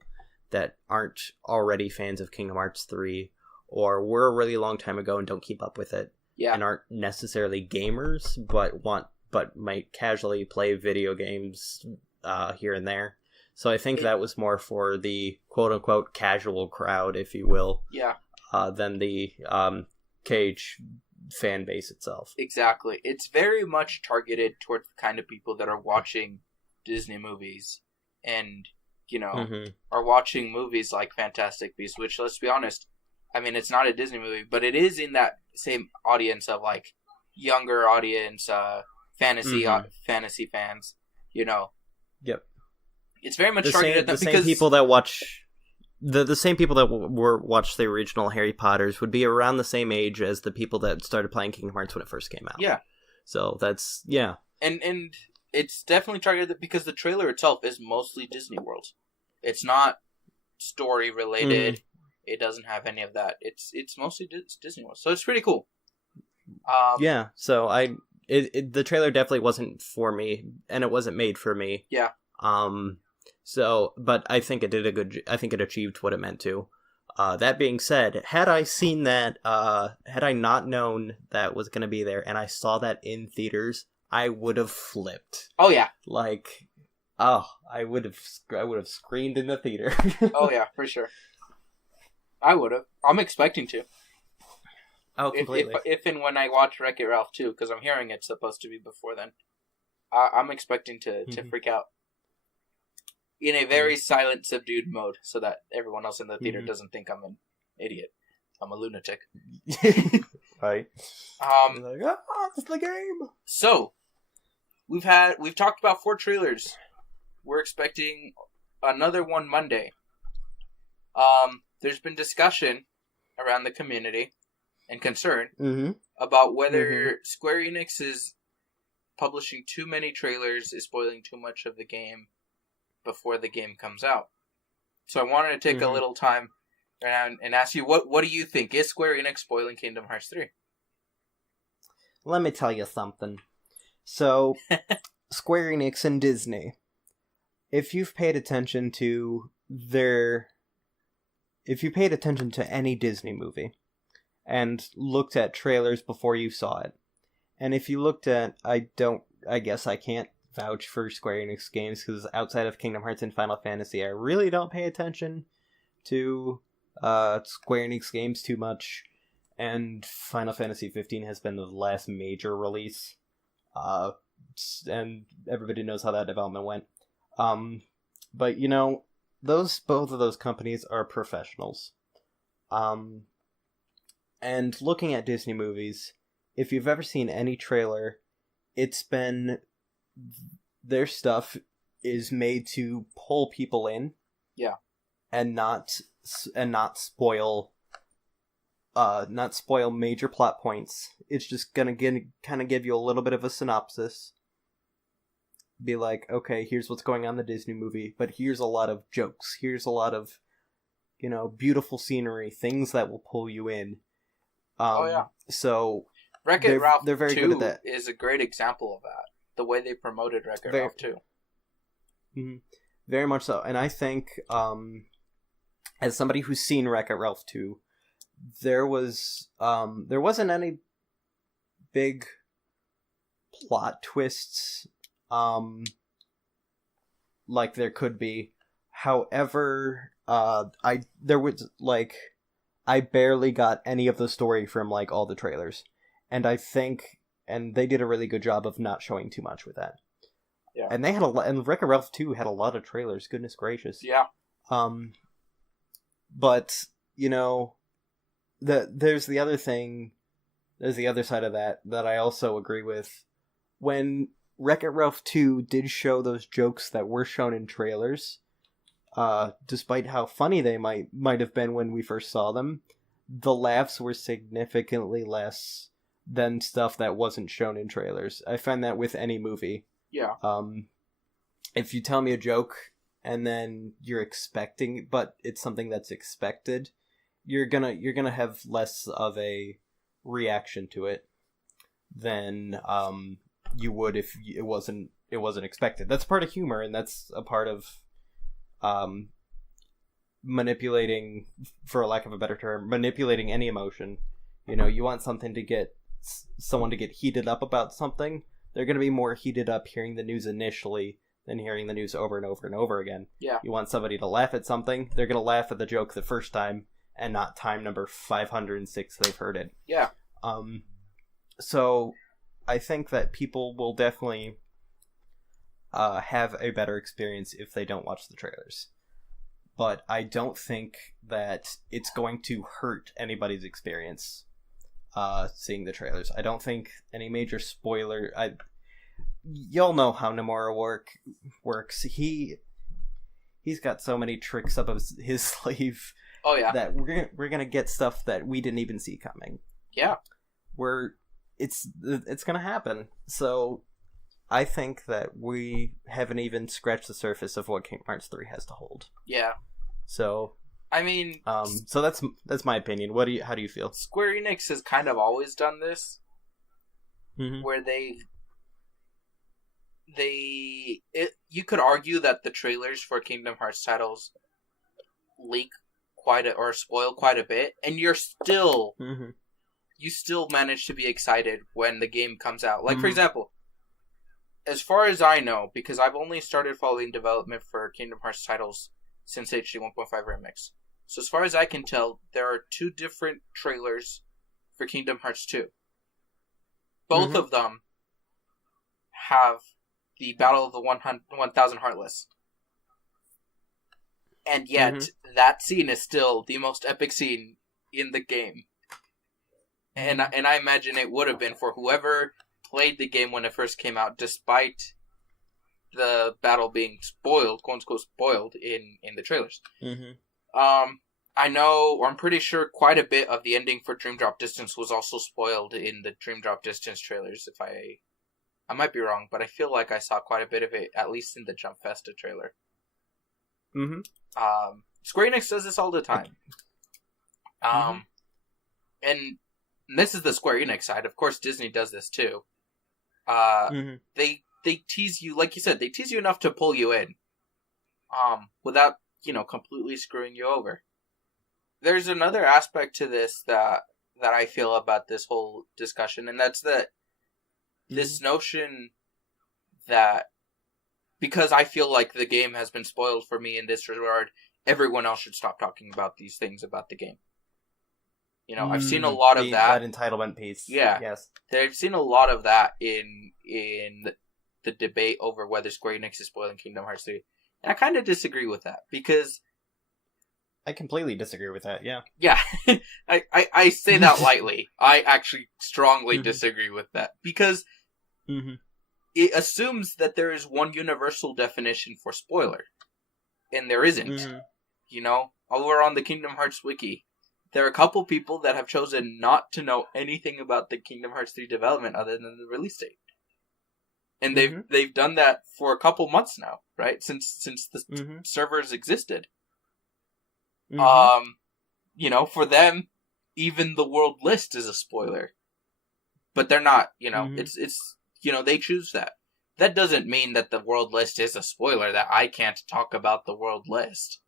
that aren't already fans of Kingdom Hearts 3, or were a really long time ago and don't keep up with it. Yeah. And aren't necessarily gamers, but might casually play video games here and there. So I think that was more for the quote-unquote casual crowd, if you will. Yeah. Than the Cage fan base itself. Exactly. It's very much targeted towards the kind of people that are watching Disney movies and, are watching movies like Fantastic Beasts, which, let's be honest, I mean, it's not a Disney movie, but it is in that same audience of, like, younger audience, fantasy fans, Yep. It's very much targeted at them because... same people that watch... The same people that watched the original Harry Potters would be around the same age as the people that started playing Kingdom Hearts when it first came out. Yeah. So that's... Yeah. And it's definitely targeted because the trailer itself is mostly Disney World. It's not story related. It doesn't have any of that. It's mostly Disney World. So it's pretty cool. Yeah. So the trailer definitely wasn't for me, and it wasn't made for me. Yeah. So, but I think it I think it achieved what it meant to. That being said, had I seen that, had I not known that was going to be there, and I saw that in theaters, I would have flipped. Oh yeah. Like, I would have screamed in the theater. Oh yeah, for sure. I would have. I'm expecting to. Oh, completely. If and when I watch Wreck-It Ralph 2, because I'm hearing it's supposed to be before then, I'm expecting to freak out. in a very silent, subdued mode, so that everyone else in the theater Mhm. doesn't think I'm an idiot. I'm a lunatic. Right. Um, Like, it's the game. So we've talked about 4 trailers. We're expecting another one Monday. There's been discussion around the community and concern Mm-hmm. about whether Square Enix is publishing too many trailers, is spoiling too much of the game before the game comes out. So I wanted to take a little time and ask you, what do you think? Is Square Enix spoiling Kingdom Hearts 3? Let me tell you something. So, Square Enix and Disney, if you've paid attention to any Disney movie and looked at trailers before you saw it, and if you looked at, I guess I can't vouch for Square Enix games because outside of Kingdom Hearts and Final Fantasy, I really don't pay attention to Square Enix games too much. And Final Fantasy 15 has been the last major release. And everybody knows how that development went. But, both of those companies are professionals. And looking at Disney movies, if you've ever seen any trailer, it's been... their stuff is made to pull people in. Yeah. And not spoil... not spoil major plot points. It's just gonna kind of give you a little bit of a synopsis. Be like, okay, here's what's going on in the Disney movie, but here's a lot of jokes. Here's a lot of, beautiful scenery, things that will pull you in. So Wreck-It Ralph they're very 2 good at that. is a great example of that. The way they promoted Wreck-It Ralph 2. Mm-hmm. Very much so. And I think, as somebody who's seen Wreck-It Ralph 2, there wasn't any big plot twists like there could be. However, I barely got any of the story from all the trailers, and I think they did a really good job of not showing too much with that. Yeah. And they had and Wreck-It Ralph 2 had a lot of trailers. Goodness gracious. Yeah. But there's the other thing. There's the other side of that I also agree with. When Wreck-It Ralph 2 did show those jokes that were shown in trailers, despite how funny they might have been when we first saw them, the laughs were significantly less than stuff that wasn't shown in trailers. I find that with any movie. Yeah. If you tell me a joke and then you're expecting, but it's something that's expected, you're gonna have less of a reaction to it than you would if it wasn't expected. That's part of humor, and that's a part of manipulating, for lack of a better term, manipulating any emotion. You want something to get someone to get heated up about something. They're going to be more heated up hearing the news initially than hearing the news over and over and over again. Yeah. You want somebody to laugh at something, they're going to laugh at the joke the first time and not time number 506 they've heard it. Yeah. So I think that people will definitely have a better experience if they don't watch the trailers. But I don't think that it's going to hurt anybody's experience seeing the trailers. I don't think any major spoiler... Y'all know how Nomura works. He's got so many tricks up his sleeve. Oh yeah. That we're gonna get stuff that we didn't even see coming. Yeah. It's gonna happen. So I think that we haven't even scratched the surface of what Kingdom Hearts 3 has to hold. Yeah. So I mean, so that's my opinion. How do you feel? Square Enix has kind of always done this, where you could argue that the trailers for Kingdom Hearts titles leak or spoil quite a bit, and you still manage to be excited when the game comes out. Like, for example, as far as I know, because I've only started following development for Kingdom Hearts titles since HD 1.5 Remix. So as far as I can tell, there are 2 different trailers for Kingdom Hearts 2. Both of them have the Battle of the 1,000 Heartless. And yet, that scene is still the most epic scene in the game. And I imagine it would have been for whoever played the game when it first came out, despite the battle being spoiled, quote unquote spoiled, in the trailers. I know, or I'm pretty sure quite a bit of the ending for Dream Drop Distance was also spoiled in the Dream Drop Distance trailers, if I might be wrong, but I feel like I saw quite a bit of it, at least in the Jump Festa trailer. Square Enix does this all the time. And this is the Square Enix side. Of course, Disney does this too. They tease you, like you said, they tease you enough to pull you in, without, completely screwing you over. There's another aspect to this that I feel about this whole discussion, and that's that this notion that because I feel like the game has been spoiled for me in this regard, everyone else should stop talking about these things about the game. I've seen a lot of that entitlement piece. Yeah. Yes. I've seen a lot of that in the debate over whether Square Enix is spoiling Kingdom Hearts 3. And I kind of disagree with that, because I completely disagree with that, yeah. Yeah. I say that lightly. I actually strongly disagree with that, because it assumes that there is one universal definition for spoiler. And there isn't. Over on the Kingdom Hearts wiki, there are a couple people that have chosen not to know anything about the Kingdom Hearts 3 development other than the release date. And they've done that for a couple months now, right? Since the servers existed. For them, even the world list is a spoiler. But they're not, it's they choose that. That doesn't mean that the world list is a spoiler, that I can't talk about the world list.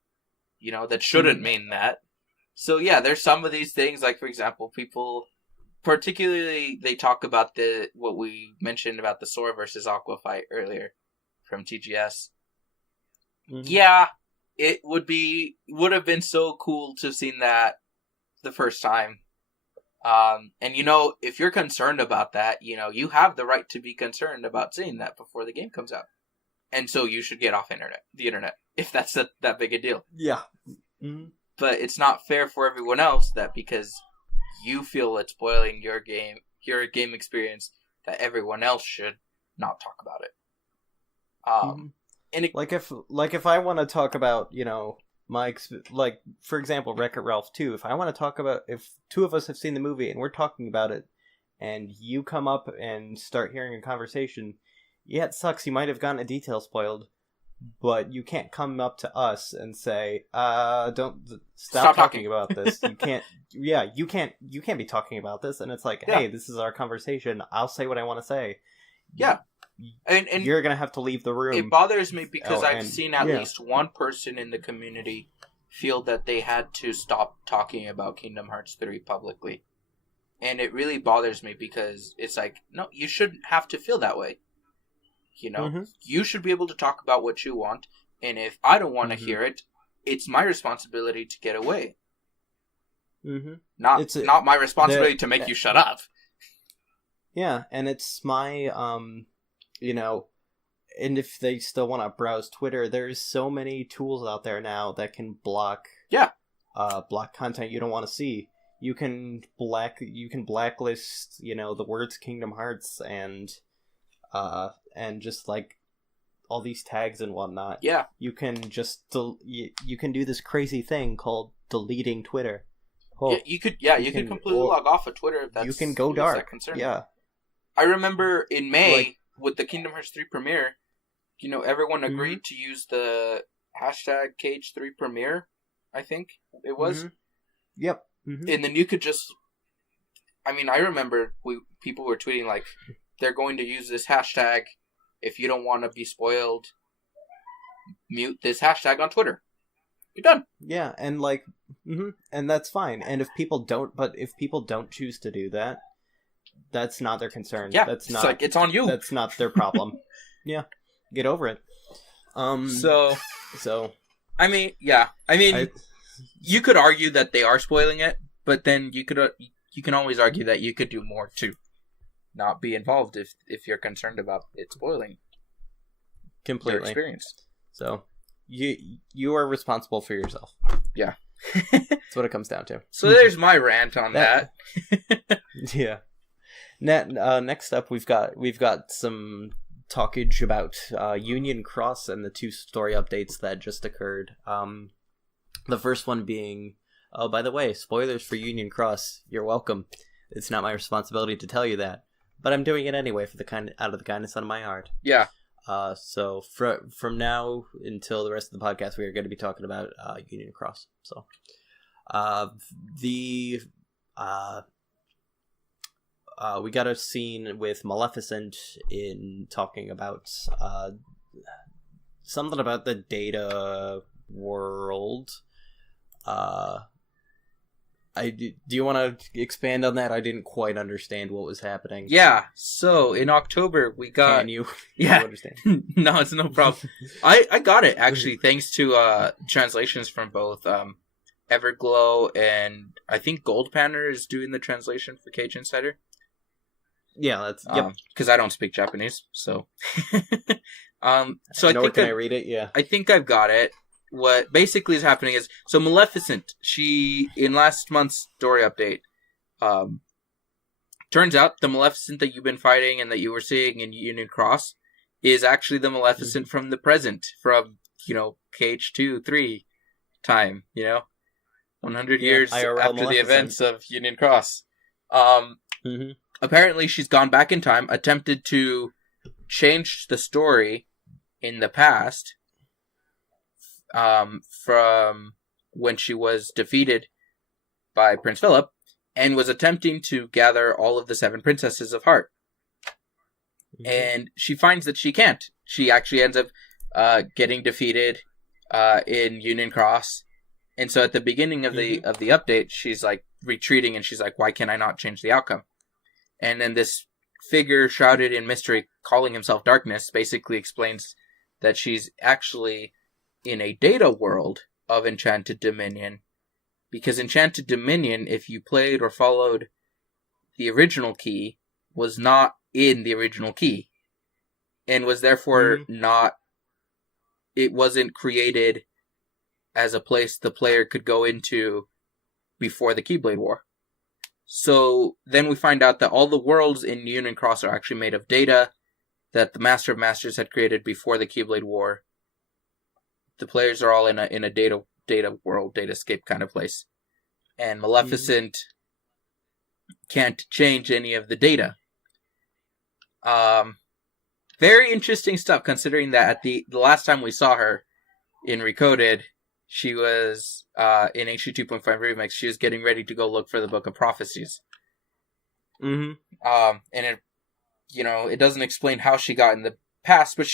That shouldn't mean that. So yeah, there's some of these things, like for example, people, particularly they talk about what we mentioned about the Sora versus Aqua fight earlier from TGS. Yeah, it would have been so cool to have seen that the first time. And if you're concerned about that, you have the right to be concerned about seeing that before the game comes out. And so you should get off the internet, if that's that big a deal. Yeah. But it's not fair for everyone else that because you feel it's spoiling your game experience, that everyone else should not talk about it. If I want to talk about, for example, Wreck-It Ralph 2, if I want to talk about, if two of us have seen the movie and we're talking about it, and you come up and start hearing a conversation, yeah, it sucks, you might have gotten a detail spoiled, but you can't come up to us and say, don't stop talking about this. You can't, you can't be talking about this. And it's like, hey, this is our conversation. I'll say what I want to say. Yeah. And you're going to have to leave the room. It bothers me because I've seen at least one person in the community feel that they had to stop talking about Kingdom Hearts 3 publicly. And it really bothers me because it's like, no, you shouldn't have to feel that way. You should be able to talk about what you want, and if I don't want to hear it, it's my responsibility to get away. Not my responsibility to make you shut up. Yeah, and it's my, and if they still want to browse Twitter, there's so many tools out there now that can block content you don't want to see. You can blacklist, the words Kingdom Hearts and just like all these tags and whatnot. Yeah. You can just you can do this crazy thing called deleting Twitter. You could completely log off of Twitter if that's, you can go dark. Yeah. I remember in May with the Kingdom Hearts 3 premiere, everyone agreed to use the hashtag Cage3 premiere, I think it was. Yep. And then you could just, I remember people were tweeting like, they're going to use this hashtag. If you don't want to be spoiled, mute this hashtag on Twitter. You're done. Yeah, and and that's fine. And if people don't choose to do that, that's not their concern. Yeah, it's on you. That's not their problem. Yeah, get over it. You could argue that they are spoiling it, but then you can always argue that you could do more to not be involved if you're concerned about it spoiling completely your experience. So, you are responsible for yourself. Yeah. That's what it comes down to. So there's my rant on that. Yeah. Next up, we've got some talkage about Union Cross and the 2 story updates that just occurred. The first one being, oh, by the way, spoilers for Union Cross. You're welcome. It's not my responsibility to tell you that, but I'm doing it anyway out of the kindness of my heart. Yeah. So from now until the rest of the podcast, we are going to be talking about Union Cross. So, we got a scene with Maleficent in talking about something about the data world. Do you want to expand on that? I didn't quite understand what was happening. Yeah, so in October we got... Can you? Yeah. You understand? No, it's no problem. I got it, actually, thanks to translations from both Everglow and I think Goldpanner is doing the translation for Cage Insider. Yeah, that's... Yep. Because I don't speak Japanese, so... Can I read it? Yeah. I think I've got it. What basically is happening is, so Maleficent, she, in last month's story update, turns out the Maleficent that you've been fighting and that you were seeing in Union Cross is actually the Maleficent from the present, from, Cage 2, 3 time, 100 years IRL after Maleficent. the events of Union Cross. Mm-hmm. Apparently she's gone back in time, attempted to change the story in the past, from when she was defeated by Prince Philip, and was attempting to gather all of the 7 princesses of Heart. Mm-hmm. And she finds that she can't. She actually ends up getting defeated in Union Cross. And so at the beginning of the update, she's like retreating, and she's like, why can I not change the outcome? And then this figure shrouded in mystery, calling himself Darkness, basically explains that she's actually in a data world of Enchanted Dominion, because Enchanted Dominion, if you played or followed the original key, was not in the original key, and was therefore it wasn't created as a place the player could go into before the Keyblade War. So then we find out that all the worlds in Union Cross are actually made of data that the Master of Masters had created before the Keyblade War. The players are all in a data world, datascape kind of place. And Maleficent can't change any of the data. Very interesting stuff, considering that at the last time we saw her in Recoded, she was, in HD 2.5 Remix, she was getting ready to go look for the Book of Prophecies. Mm-hmm. And it, it doesn't explain how she got in the past, but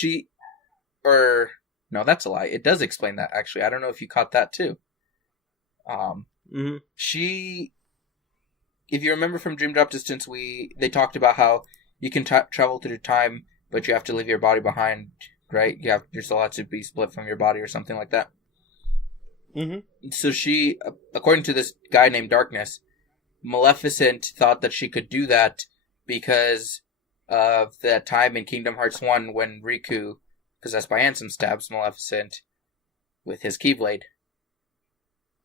no, that's a lie. It does explain that, actually. I don't know if you caught that, too. She... If you remember from Dream Drop Distance, they talked about how you can travel through time, but you have to leave your body behind, right? Your soul has to be split from your body or something like that. Mm-hmm. So she, according to this guy named Darkness, Maleficent thought that she could do that because of that time in Kingdom Hearts 1 when Riku, possessed by Ansem, stabs Maleficent with his Keyblade.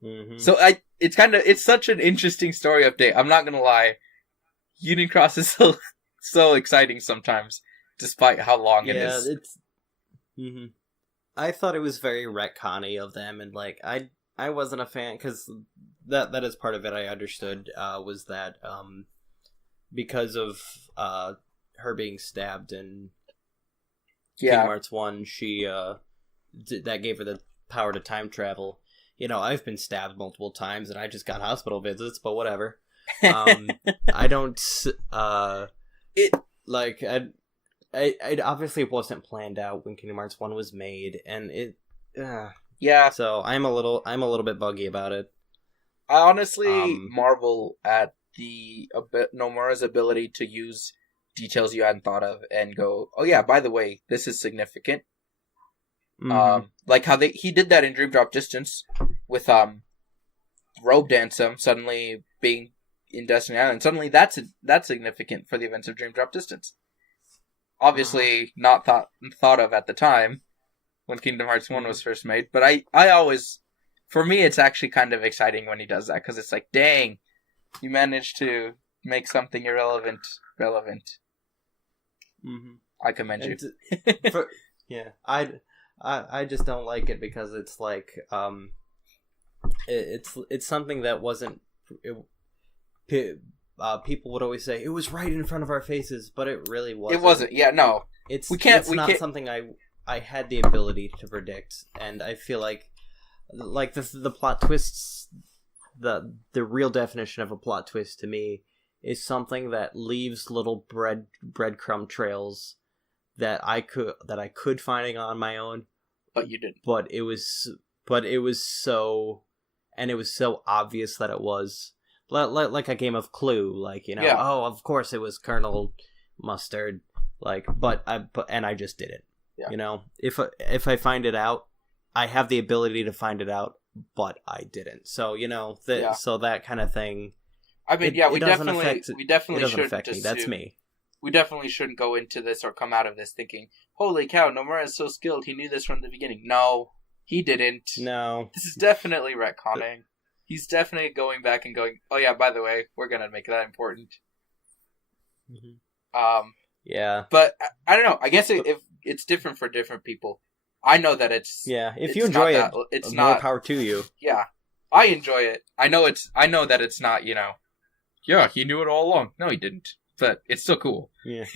Mm-hmm. So it's such an interesting story update. I'm not gonna lie, Union Cross is so exciting sometimes, despite how long it is. Yeah, it's. Mm-hmm. I thought it was very retconny of them, and I wasn't a fan because that is part of it. I understood was that because of her being stabbed in Kingdom Hearts 1, she that gave her the power to time travel. I've been stabbed multiple times and I just got hospital visits, but whatever. I don't it obviously wasn't planned out when Kingdom Hearts 1 was made, and it yeah. So I'm a little bit buggy about it. I honestly marvel at Nomura's ability to use details you hadn't thought of and go, oh yeah, by the way, this is significant. Mm-hmm. Like how he did that in Dream Drop Distance with Robe Dancem suddenly being in Destiny Island. Suddenly that's significant for the events of Dream Drop Distance. Obviously not thought of at the time, when Kingdom Hearts 1 was first made. But I always, for me, it's actually kind of exciting when he does that, because it's like, dang, you managed to make something irrelevant relevant. Mm-hmm. I commend you. Yeah, I just don't like it because it's like it's something that wasn't. People would always say it was right in front of our faces, but it really wasn't. It wasn't. Yeah, no. It's not something I had the ability to predict, and I feel like the plot twists, the real definition of a plot twist to me is something that leaves little breadcrumb trails that I could finding on my own, but you didn't. But it was so obvious that it was like a game of Clue, like, you know, yeah. Oh, of course it was Colonel Mustard, like, but I just did it. Yeah. You know, if I find it out, I have the ability to find it out, but I didn't. So, you know, so that kind of thing. I mean, we definitely shouldn't affect me. That's me. We definitely shouldn't go into this or come out of this thinking, holy cow, Nomura is so skilled, he knew this from the beginning. No, he didn't. No. This is definitely retconning. He's definitely going back and going, oh yeah, by the way, we're going to make that important. Mm-hmm. Yeah. But, I don't know, I guess if it's different for different people. I know that it's... Yeah, if you enjoy it, it's more power to you. Yeah, I enjoy it. I know that it's not, you know, yeah, he knew it all along. No, he didn't. But it's still cool. Yeah.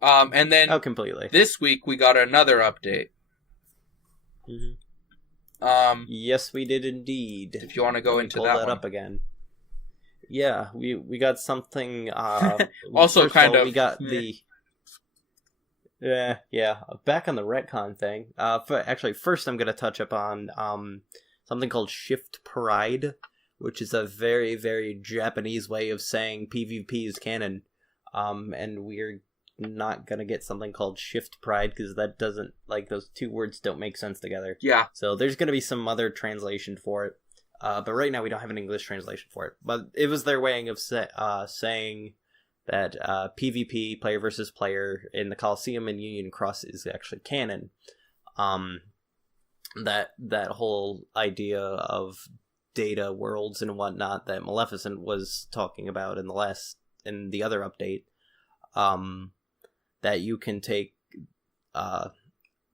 And then... Oh, completely. This week, we got another update. Mm-hmm. Yes, we did indeed. If you want to go into pull that up again. Yeah, we got something... also kind of... We got the... Yeah. Back on the retcon thing. First I'm going to touch upon something called Shift Pride, which is a very, very Japanese way of saying PvP is canon. And we're not going to get something called Shift Pride because that doesn't, like, those two words don't make sense together. Yeah. So there's going to be some other translation for it. But right now we don't have an English translation for it. But it was their way of saying that PvP, player versus player, in the Coliseum and Union Cross is actually canon. That whole idea of data worlds and whatnot that Maleficent was talking about in the other update, that you can take.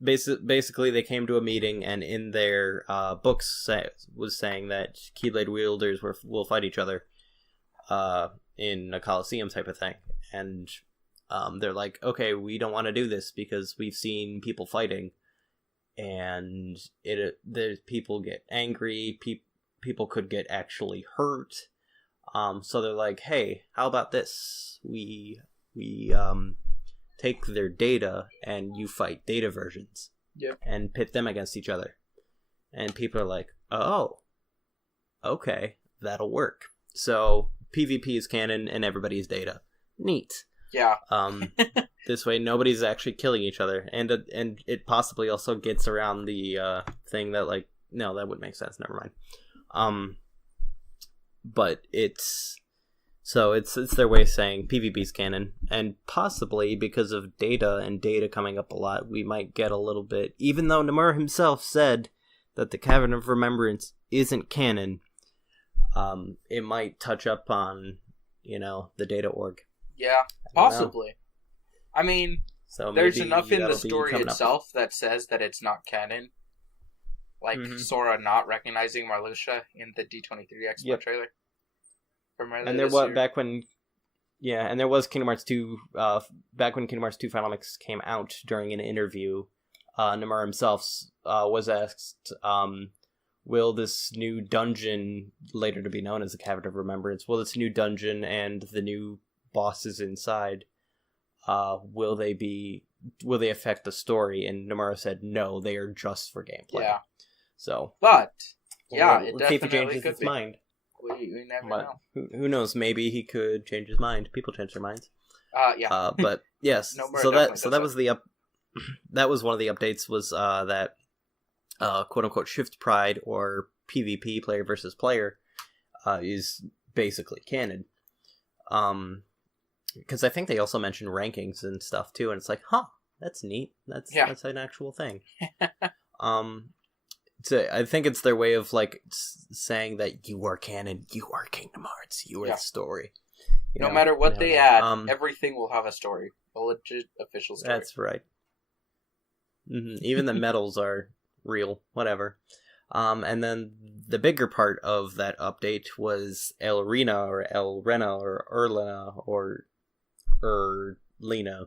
Basically, they came to a meeting and in their books was saying that Keyblade wielders will fight each other. In a Coliseum type of thing, and they're like, okay, we don't want to do this because we've seen people fighting, and there's people get angry, people could get actually hurt, so they're like, hey, how about this? We take their data and you fight data versions, and pit them against each other, and people are like, oh, okay, that'll work. So PvP is canon and everybody's data. Neat. Yeah. This way nobody's actually killing each other, and it possibly also gets around the thing that, like, no, that wouldn't make sense. Never mind. But it's their way of saying PvP is canon, and possibly because of data coming up a lot, we might get a little bit. Even though Nomura himself said that the Cavern of Remembrance isn't canon. It might touch up on, you know, the data org. Yeah, possibly. I mean, so there's enough in the story itself that says that it's not canon. Like Sora not recognizing Marluxia in the D23 Expo trailer. And there was and there was Kingdom Hearts 2. Back when Kingdom Hearts 2 Final Mix came out, during an interview, Nomura himself was asked, will this new dungeon, later to be known as the Cavern of Remembrance, will this new dungeon and the new bosses inside, will they affect the story? And Nomura said, no, they are just for gameplay. Yeah. So, but yeah, it definitely changes could its be. mind. We never know. Who knows? Maybe he could change his mind. People change their minds. Yeah. But yes. That was one of the updates. Was that quote unquote Shift Pride, or PvP, player versus player, is basically canon. Because I think they also mentioned rankings and stuff too, and it's like, that's neat. That's an actual thing. So I think it's their way of like saying that you are canon, you are Kingdom Hearts, you are the story. No matter what they add, everything will have a story, a legit official story. That's right. Mm-hmm. Even the medals are real, whatever. And then the bigger part of that update was Elrena or Erlena or Erlena.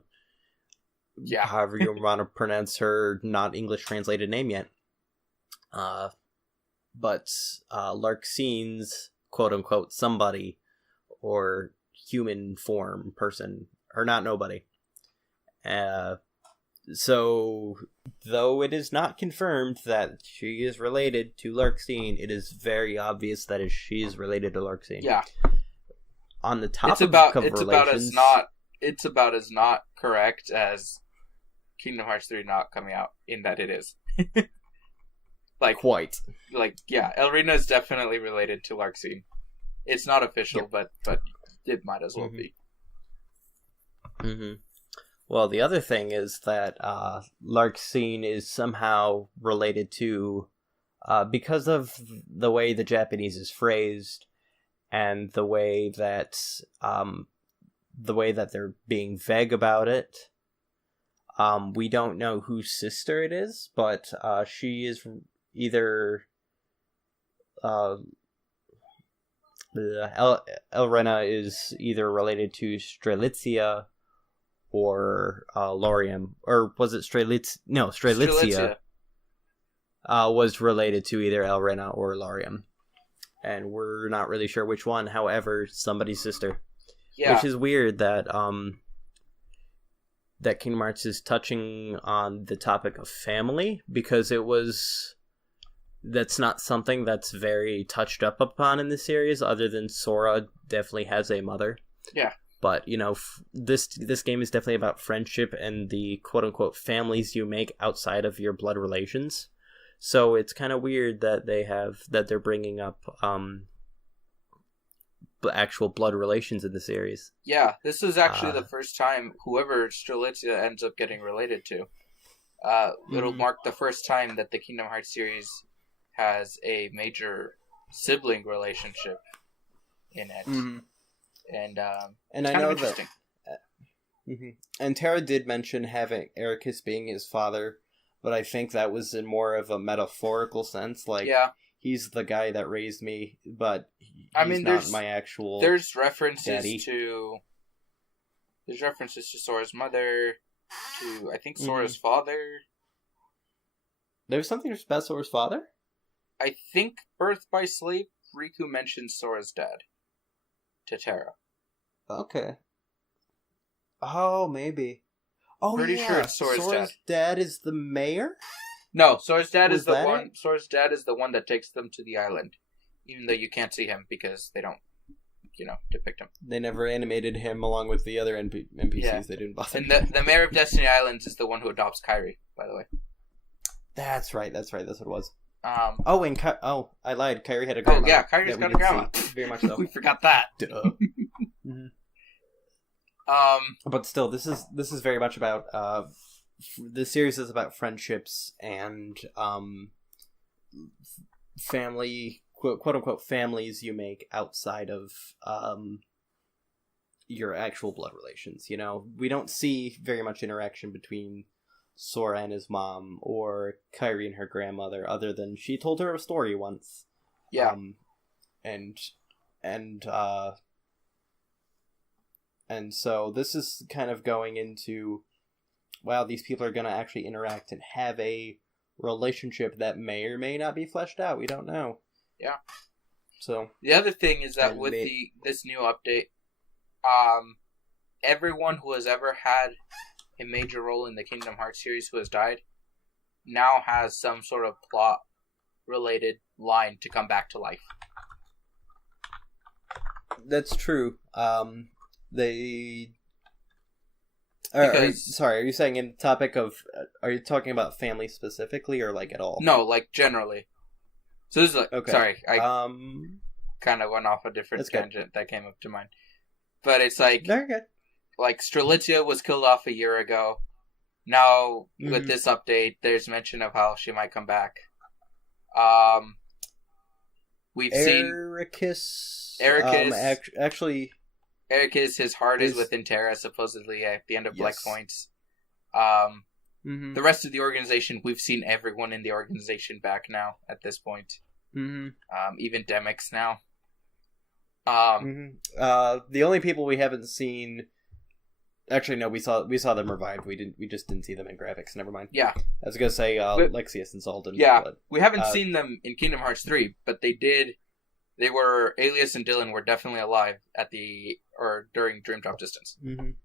Yeah. However you want to pronounce her not English translated name yet. But Larxine's quote unquote somebody or human form person or not nobody. So though it is not confirmed that she is related to Larxene, it is very obvious that she is related to Larxene. Yeah. On the topic of relations, it's about as not correct as Kingdom Hearts 3 not coming out in that it is. Quite. Elrena is definitely related to Larxene. It's not official, but it might as well be. Mm-hmm. Well, the other thing is that Larxene is somehow related to, because of the way the Japanese is phrased, and the way that they're being vague about it. We don't know whose sister it is, but she is either Elrena is either related to Strelitzia or Lauriam, or was it Strelitzia? No, Strelitzia was related to either Elrena or Lauriam, and we're not really sure which one. However, somebody's sister, which is weird that that Kingdom Hearts is touching on the topic of family, because that's not something that's very touched up upon in the series, other than Sora definitely has a mother. Yeah. But, this game is definitely about friendship and the quote-unquote families you make outside of your blood relations. So it's kind of weird that they're bringing up actual blood relations in the series. Yeah, this is actually the first time whoever Strelitzia ends up getting related to. It'll mark the first time that the Kingdom Hearts series has a major sibling relationship in it. Mm-hmm. And I know that. And Tara did mention having Ericus being his father, but I think that was in more of a metaphorical sense. He's the guy that raised me, but he's not my actual. There's references daddy. There's references to Sora's mother, to I think Sora's father. There's something about Sora's father? I think Birth by Sleep, Riku mentions Sora's dad to Terra. Okay. Oh, maybe. Oh, pretty sure it's Sora's dad is the mayor? No, Sora's dad is the one. It? Sora's dad is the one that takes them to the island, even though you can't see him because they don't, depict him. They never animated him along with the other NPCs. Yeah. They didn't bother. And the mayor of Destiny Islands is the one who adopts Kairi, by the way. That's right. That's what it was. I lied. Kairi had a grandma. Oh yeah, Kairi's got a grandma. Very much so. We forgot that. Duh. But still, this is very much about the series is about friendships and family, quote unquote families you make outside of your actual blood relations. We don't see very much interaction between Sora and his mom or Kairi and her grandmother, other than she told her a story once. Yeah. And so this is kind of going into, wow, these people are going to actually interact and have a relationship that may or may not be fleshed out. We don't know. Yeah. So the other thing is that with this new update, everyone who has ever had a major role in the Kingdom Hearts series who has died now has some sort of plot-related line to come back to life. That's true. Are you saying in the topic of, are you talking about family specifically or at all? No, generally. So this is okay. Sorry, I kind of went off a different tangent that came up to mind. But it's very good. Strelitzia was killed off a year ago. Now, with Mhm. this update, there's mention of how she might come back. We've seen Ericus. Ericus. Actually, his heart is is- within Terra, supposedly at the end of Black Yes. Points. mhm. The rest of the organization, we've seen everyone in the organization back now at this point. Mhm. Even Demix now. The only people we haven't seen. Actually, no, we saw them revived. We just didn't see them in graphics. Never mind. Yeah, I was gonna say Lexius and Zaldin. yeah. But, We haven't seen them in Kingdom Hearts 3, but they did. They were Alias and Dylan were definitely alive during Dream Drop Distance. mhm.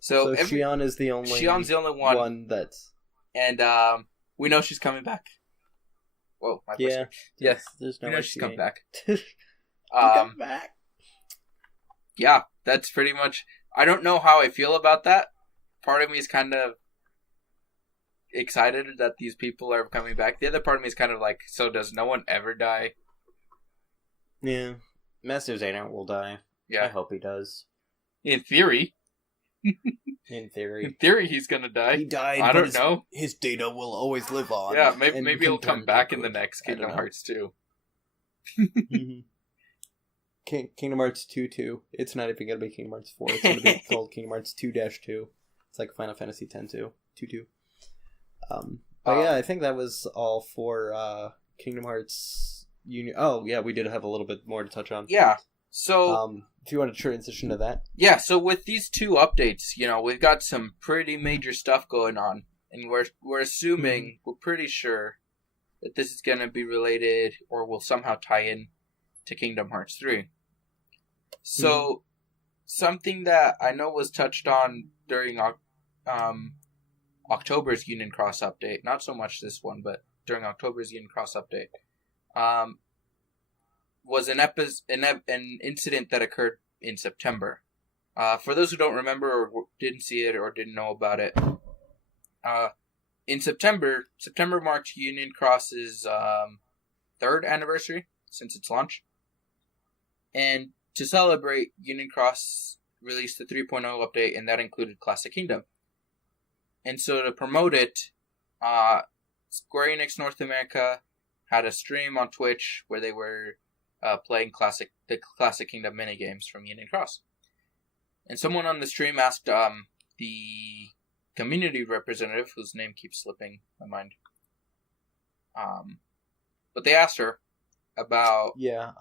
So, So Xion is the only Shion's the only one, one that's and we know she's coming back. Whoa, my voice. yeah. There's no We know way she's she coming ain't. back. Come back. Yeah, that's pretty much. I don't know how I feel about that. Part of me is kind of excited that these people are coming back. The other part of me is kind of like, so does no one ever die? Yeah, Master Xehanort will die. I Yeah, hope he does. in theory. In theory, In theory, he's gonna die. he died. I but don't his, know. His data will always live on. Yeah, and maybe he'll can come turn back in the good. next I don't Kingdom know. Hearts 2. Mhm. Kingdom Hearts 2-2. It's not even gonna be Kingdom Hearts 4. It's gonna be called Kingdom Hearts 2-2. It's like Final Fantasy X-2. 2-2. But yeah, I think that was all for Kingdom Hearts Union. Oh yeah, we did have a little bit more to touch on. Yeah. So if you want to transition to that. yeah, so with these two updates, we've got some pretty major stuff going on, and we're assuming, we're pretty sure that this is going to be related or will somehow tie in to Kingdom Hearts 3. So something that I know was touched on during October's Union Cross update, not so much this one, but during October's Union Cross update, was an incident that occurred in September. For those who don't remember or didn't see it or didn't know about it, in September marked Union Cross's third anniversary since its launch. And to celebrate, Union Cross released the 3.0 update, and that included Classic Kingdom. And so to promote it, Square Enix North America had a stream on Twitch where they were playing the Classic Kingdom minigames from Union Cross. And someone on the stream asked the community representative, whose name keeps slipping my mind, but they asked her about... Yeah,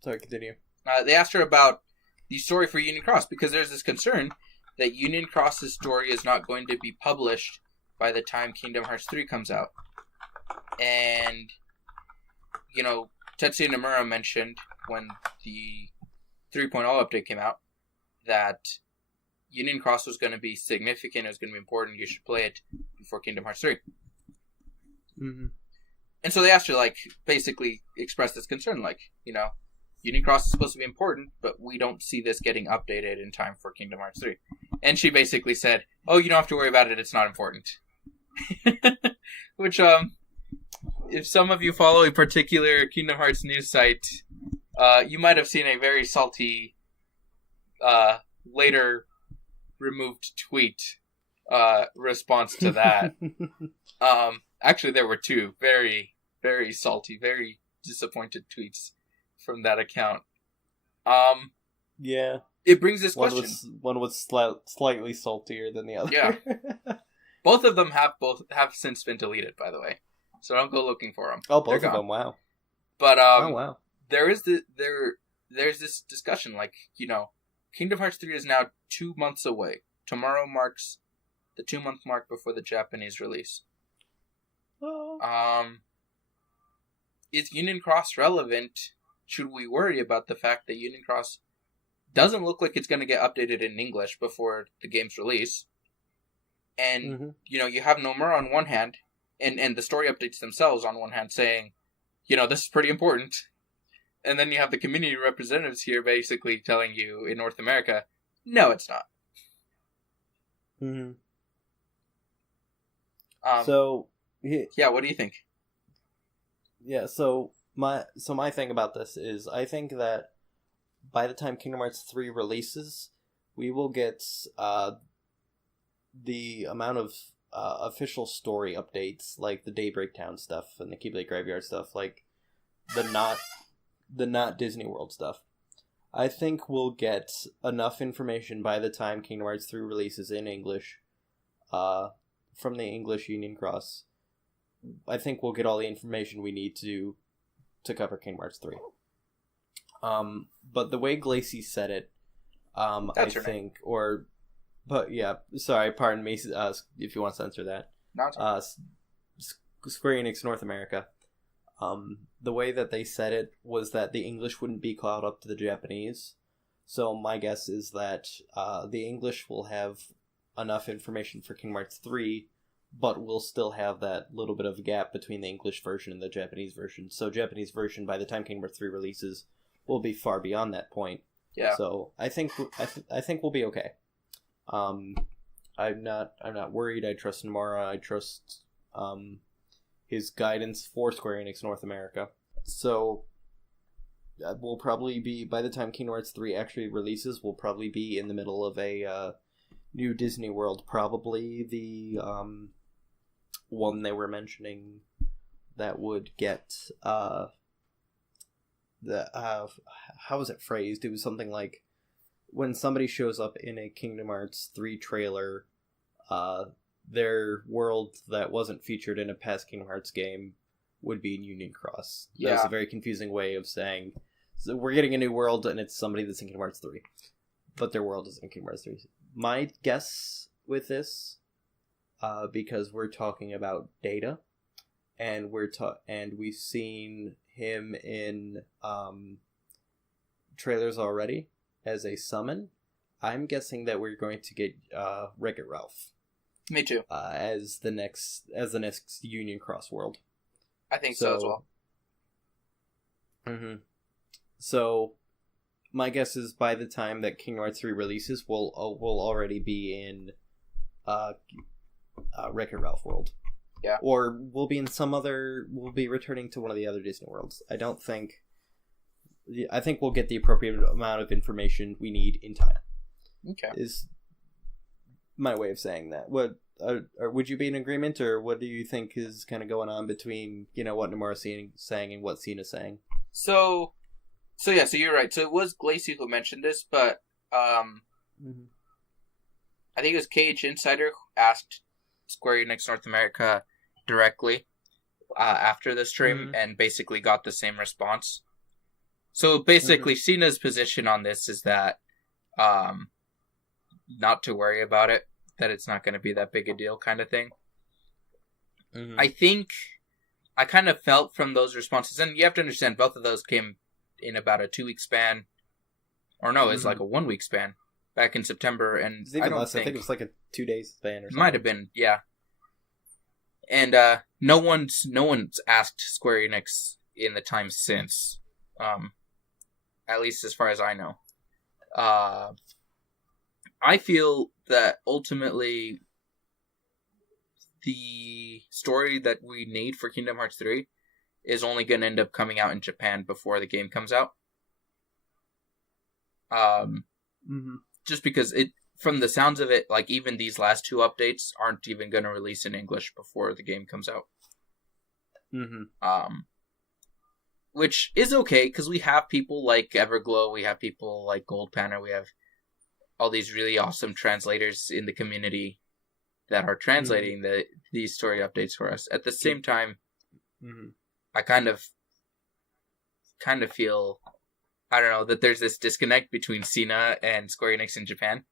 sorry, continue. They asked her about the story for Union Cross, because there's this concern that Union Cross's story is not going to be published by the time Kingdom Hearts 3 comes out. And, Tetsuya Nomura mentioned when the 3.0 update came out that Union Cross was going to be significant, it was going to be important, you should play it before Kingdom Hearts 3. Mm-hmm. And so they asked her, basically express this concern, Union Cross is supposed to be important, but we don't see this getting updated in time for Kingdom Hearts 3. And she basically said, oh, you don't have to worry about it, it's not important. Which, if some of you follow a particular Kingdom Hearts news site, you might have seen a very salty, later removed tweet response to that. Actually, there were two very, very salty, very disappointed tweets from that account. Yeah. It brings this question. One was slightly saltier than the other. Yeah. Both of them have since been deleted, by the way. So don't go looking for them. Oh, both of them. Wow. But oh wow. There's this discussion, Kingdom Hearts 3 is now 2 months away. Tomorrow marks the 2-month mark before the Japanese release. Oh. Is Union Cross relevant? Should we worry about the fact that Union Cross doesn't look like it's going to get updated in English before the game's release? And, you have Nomura on one hand, and the story updates themselves on one hand saying, this is pretty important. And then you have the community representatives here basically telling you in North America, no, it's not. Mm-hmm. Yeah, what do you think? Yeah, so my thing about this is I think that by the time Kingdom Hearts 3 releases, we will get the amount of official story updates, like the Daybreak Town stuff and the Keyblade Graveyard stuff, like the not Disney World stuff. I think we'll get enough information by the time Kingdom Hearts 3 releases in English, from the English Union Cross. I think we'll get all the information we need to cover Kingdom Hearts 3. But the way Glacy said it, I think, but yeah, sorry, pardon me, if you want to censor that. Square Enix North America. The way that they said it was that the English wouldn't be caught up to the Japanese. So my guess is that the English will have enough information for Kingdom Hearts 3, but we'll still have that little bit of a gap between the English version and the Japanese version. So Japanese version, by the time Kingdom Hearts 3 releases, will be far beyond that point. Yeah. So I think we'll be okay. I'm not worried. I trust Nomura. I trust his guidance for Square Enix North America. So we'll probably be, by the time Kingdom Hearts 3 actually releases, we'll probably be in the middle of a new Disney World. Probably the one they were mentioning that would get how was it phrased? It was something like, when somebody shows up in a Kingdom Hearts 3 trailer, their world that wasn't featured in a past Kingdom Hearts game would be in Union Cross. Yeah. That's a very confusing way of saying, so we're getting a new world and it's somebody that's in Kingdom Hearts 3. But their world is in Kingdom Hearts 3. My guess with this, because we're talking about Data, and we've seen him in trailers already as a summon, I'm guessing that we're going to get Wreck-It Ralph. Me too. As the next Union Cross world. I think so as well. Mm-hmm. So, my guess is by the time that Kingdom Hearts 3 releases, we'll already be in Wreck-It Ralph world. Yeah. Or we'll be returning to one of the other Disney worlds. I think we'll get the appropriate amount of information we need in time. Okay. Is my way of saying that. What or would you be in agreement, or what do you think is kind of going on between, what Nomura's saying and what Cena's saying? So you're right. So it was Glacy who mentioned this, but mm-hmm. I think it was KH Insider who asked Square Enix North America directly after the stream, mm-hmm. and basically got the same response. So basically, mm-hmm. Cena's position on this is that not to worry about it, that it's not going to be that big a deal kind of thing. Mm-hmm. I think I kind of felt from those responses, and you have to understand, both of those came in about a 2-week span. Or no, it was like a 1-week span back in September, and I don't think... I think it was like a 2-day span or something. Might have been, yeah. And no one's asked Square Enix in the time since, at least as far as I know. I feel that ultimately the story that we need for Kingdom Hearts 3 is only going to end up coming out in Japan before the game comes out. Mm-hmm. Just because from the sounds of it, like, even these last 2 updates aren't even going to release in English before the game comes out. Mm-hmm. Which is okay, because we have people like Everglow, we have people like Gold Panner, we have all these really awesome translators in the community that are translating mm-hmm. these story updates for us. At the same time, mm-hmm. I kind of feel, I don't know, that there's this disconnect between Sina and Square Enix in Japan.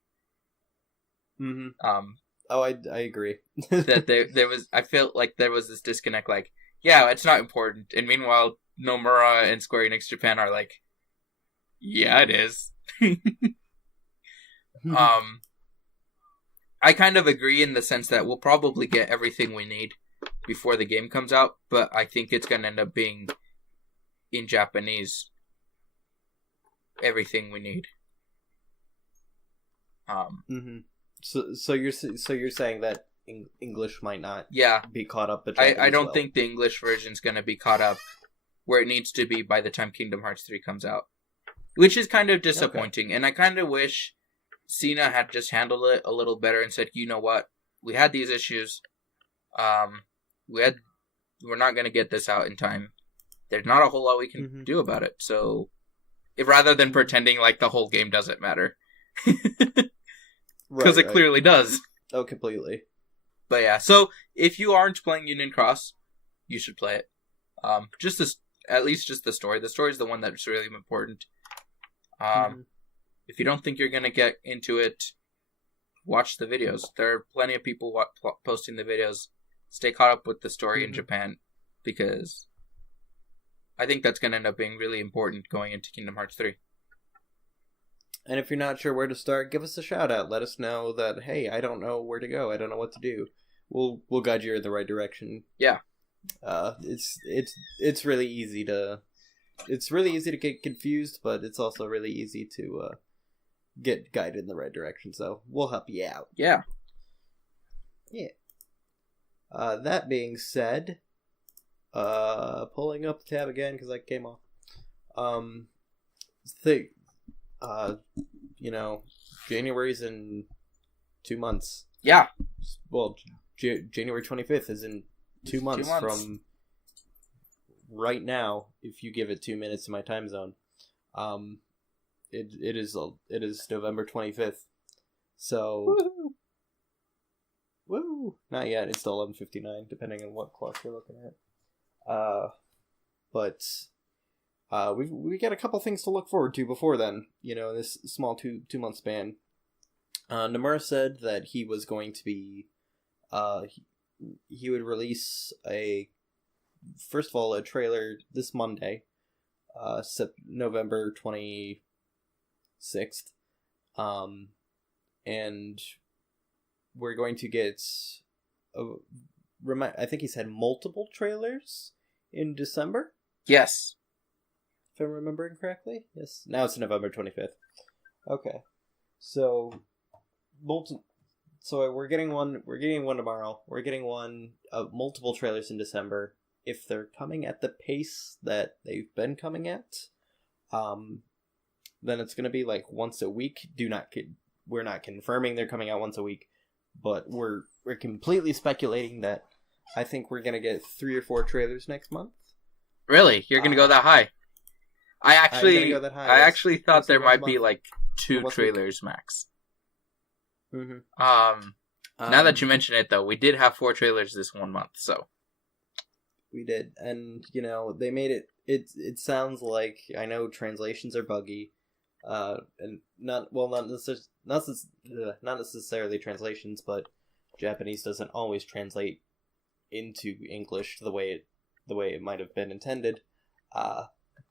Mm-hmm. I agree. That there was, I felt like there was this disconnect, like, yeah, it's not important, and meanwhile, Nomura and Square Enix Japan are like, yeah, it is. I kind of agree in the sense that we'll probably get everything we need before the game comes out, but I think it's going to end up being in Japanese. Everything we need. Mm-hmm. So you're saying that English might not be caught up, but I don't think the English version's going to be caught up where it needs to be by the time Kingdom Hearts 3 comes out, which is kind of disappointing. Okay. And I kind of wish Cena had just handled it a little better and said, you know what, we had these issues. We're not going to get this out in time. There's not a whole lot we can do about it. So, rather than pretending like the whole game doesn't matter. Because it clearly does. Oh, completely. But yeah, so if you aren't playing Union Cross, you should play it. At least just the story. The story is the one that's really important. If you don't think you're going to get into it, watch the videos. There are plenty of people posting the videos. Stay caught up with the story in Japan, because I think that's going to end up being really important going into Kingdom Hearts 3. And if you're not sure where to start, give us a shout out. Let us know that, hey, I don't know where to go. I don't know what to do. We'll guide you in the right direction. Yeah. It's really easy to get confused, but it's also really easy to get guided in the right direction. So we'll help you out. Yeah. Yeah. That being said, pulling up the tab again because I came off. January's in 2 months. Yeah. Well, January 25th is in 2 months from right now. If you give it 2 minutes to my time zone, it is November 25th. So, woo! Not yet. It's still 11:59, depending on what clock you're looking at. But we got a couple things to look forward to before then. This small 2 month span. Nomura said that he was going to be, he would release first of all, a trailer this Monday, November 26th. And we're going to get, I think he said multiple trailers in December? Yes. If I'm remembering correctly? Yes. Now it's November 25th. Okay. So we're getting one tomorrow. We're getting multiple trailers in December. If they're coming at the pace that they've been coming at, then it's going to be like once a week. We're not confirming they're coming out once a week, but we're completely speculating that I think we're going to get 3 or 4 trailers next month. Really? You're going to go that high? I actually thought there might be like 2 trailers max. Mm-hmm. Now that you mention it, though, we did have 4 trailers this 1 month, so. We did, and, they made it sounds like, I know translations are buggy, and not necessarily translations, but Japanese doesn't always translate into English the way it might have been intended,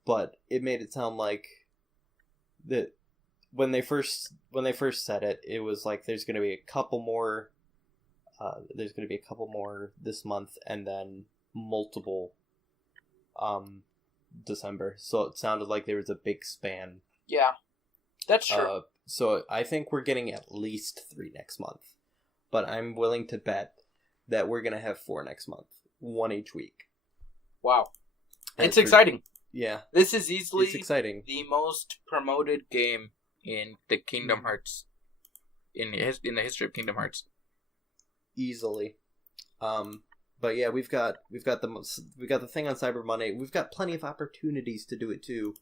but it made it sound like that when they first said it, it was like there's going to be a couple more this month, and then multiple December. So it sounded like there was a big span. Yeah, that's true. So I think we're getting at least 3 next month, but I'm willing to bet that we're going to have 4 next month, 1 each week. Wow, it's exciting. Yeah, this is easily exciting. The most promoted game in the Kingdom Hearts, in the history of Kingdom Hearts. Easily. But yeah, we've got the thing on Cyber Monday. We've got plenty of opportunities to do it too,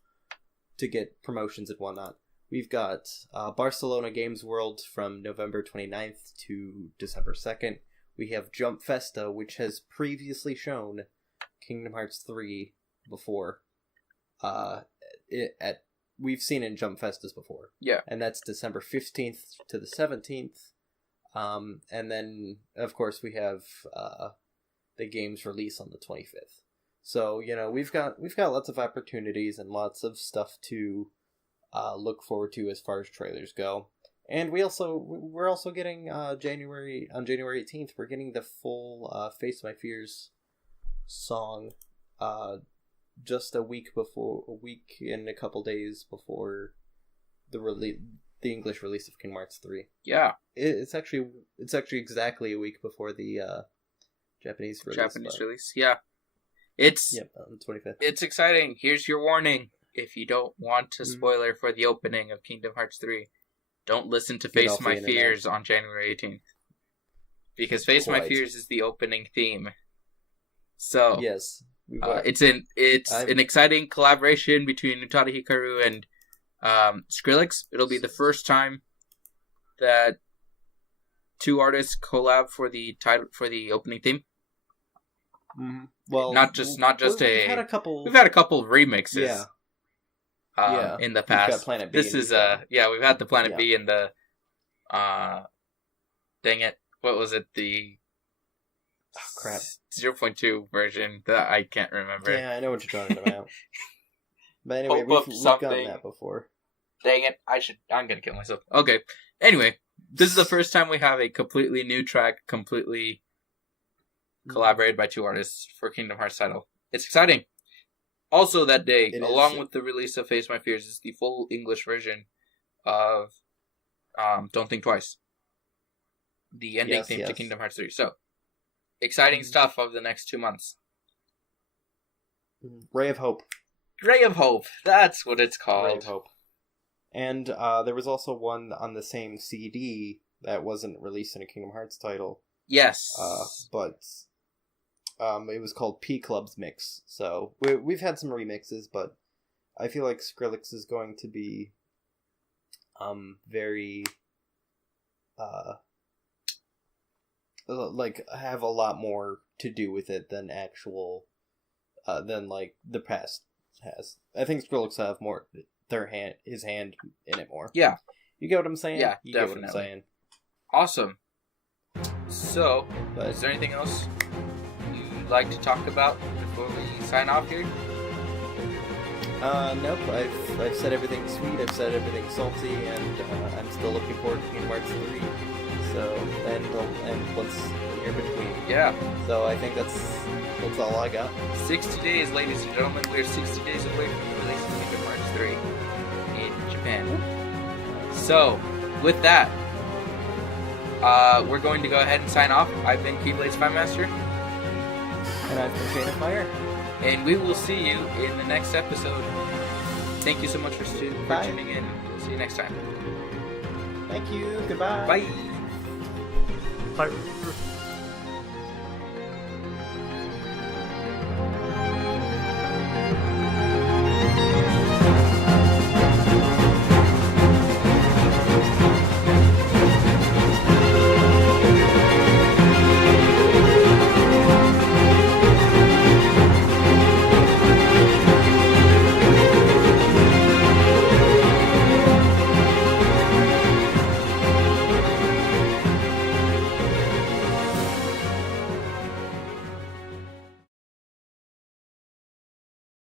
to get promotions and whatnot. We've got Barcelona Games World from November 29th to December 2nd. We have Jump Festa, which has previously shown Kingdom Hearts 3 before. We've seen it in Jump Festas before. Yeah. And that's December 15th to the 17th. And then, of course, we have the game's release on the 25th. So, we've got lots of opportunities and lots of stuff to look forward to as far as trailers go. And we're also getting January 18th, we're getting the full Face My Fears song just a week and a couple days before the English release of Kingdom Hearts 3. Yeah. It's actually exactly a week before the Japanese release. Yeah. On the 25th. It's exciting. Here's your warning. If you don't want a spoiler for the opening of Kingdom Hearts 3, don't listen to Face My Fears on January 18th. because Face My Quite. Fears is the opening theme. So Yes. it's an exciting collaboration between Utada Hikaru and Skrillex. It'll be the first time that two artists collab for the opening theme. Mm-hmm. Well, not just we've had a couple. We've had a couple of remixes. Yeah. In the We've past. got Planet B This and is we've we've had the Planet Yeah. B and the dang it, what was it? The crap. 0.2 version that I can't remember. Yeah, I know what you're talking about. But anyway, Hope up we've gotten something. that before. Dang it, I'm gonna kill myself. Okay. Anyway, this is the first time we have a completely new track, completely collaborated by two artists for Kingdom Hearts title. It's exciting. Also that day, It along is. with the release of Face My Fears, is the full English version of Don't Think Twice. The ending Yes, theme to yes. Kingdom Hearts 3. So, exciting stuff of the next 2 months. Ray of Hope. Ray of Hope, that's what it's Ray called. of Hope. And there was also one on the same CD that wasn't released in a Kingdom Hearts title, Yes. but it was called P Club's Mix. So we've had some remixes, but I feel like Skrillex is going to be very like have a lot more to do with it than actual than like the past has. I think Skrillex will have more his hand in it more. Yeah. You get what I'm saying? Yeah, you definitely. get what I'm saying. Awesome. So, But is there anything else you'd like to talk about before we sign off here? nope. I've said everything sweet. I've said everything salty, and I'm still looking forward to Kingdom Hearts 3. So and what's in between. Yeah. So I think that's all I got. 60 days, ladies and gentlemen. We're 60 days away from the release of Kingdom Hearts 3 in Japan. So, with that, we're going to go ahead and sign off. I've been KeybladeSpyMaster, And I've been Chainoffire. and we will see you in the next episode. Thank you so much for Bye. tuning in. We'll see you next time. Thank you. Goodbye. Bye. Bye.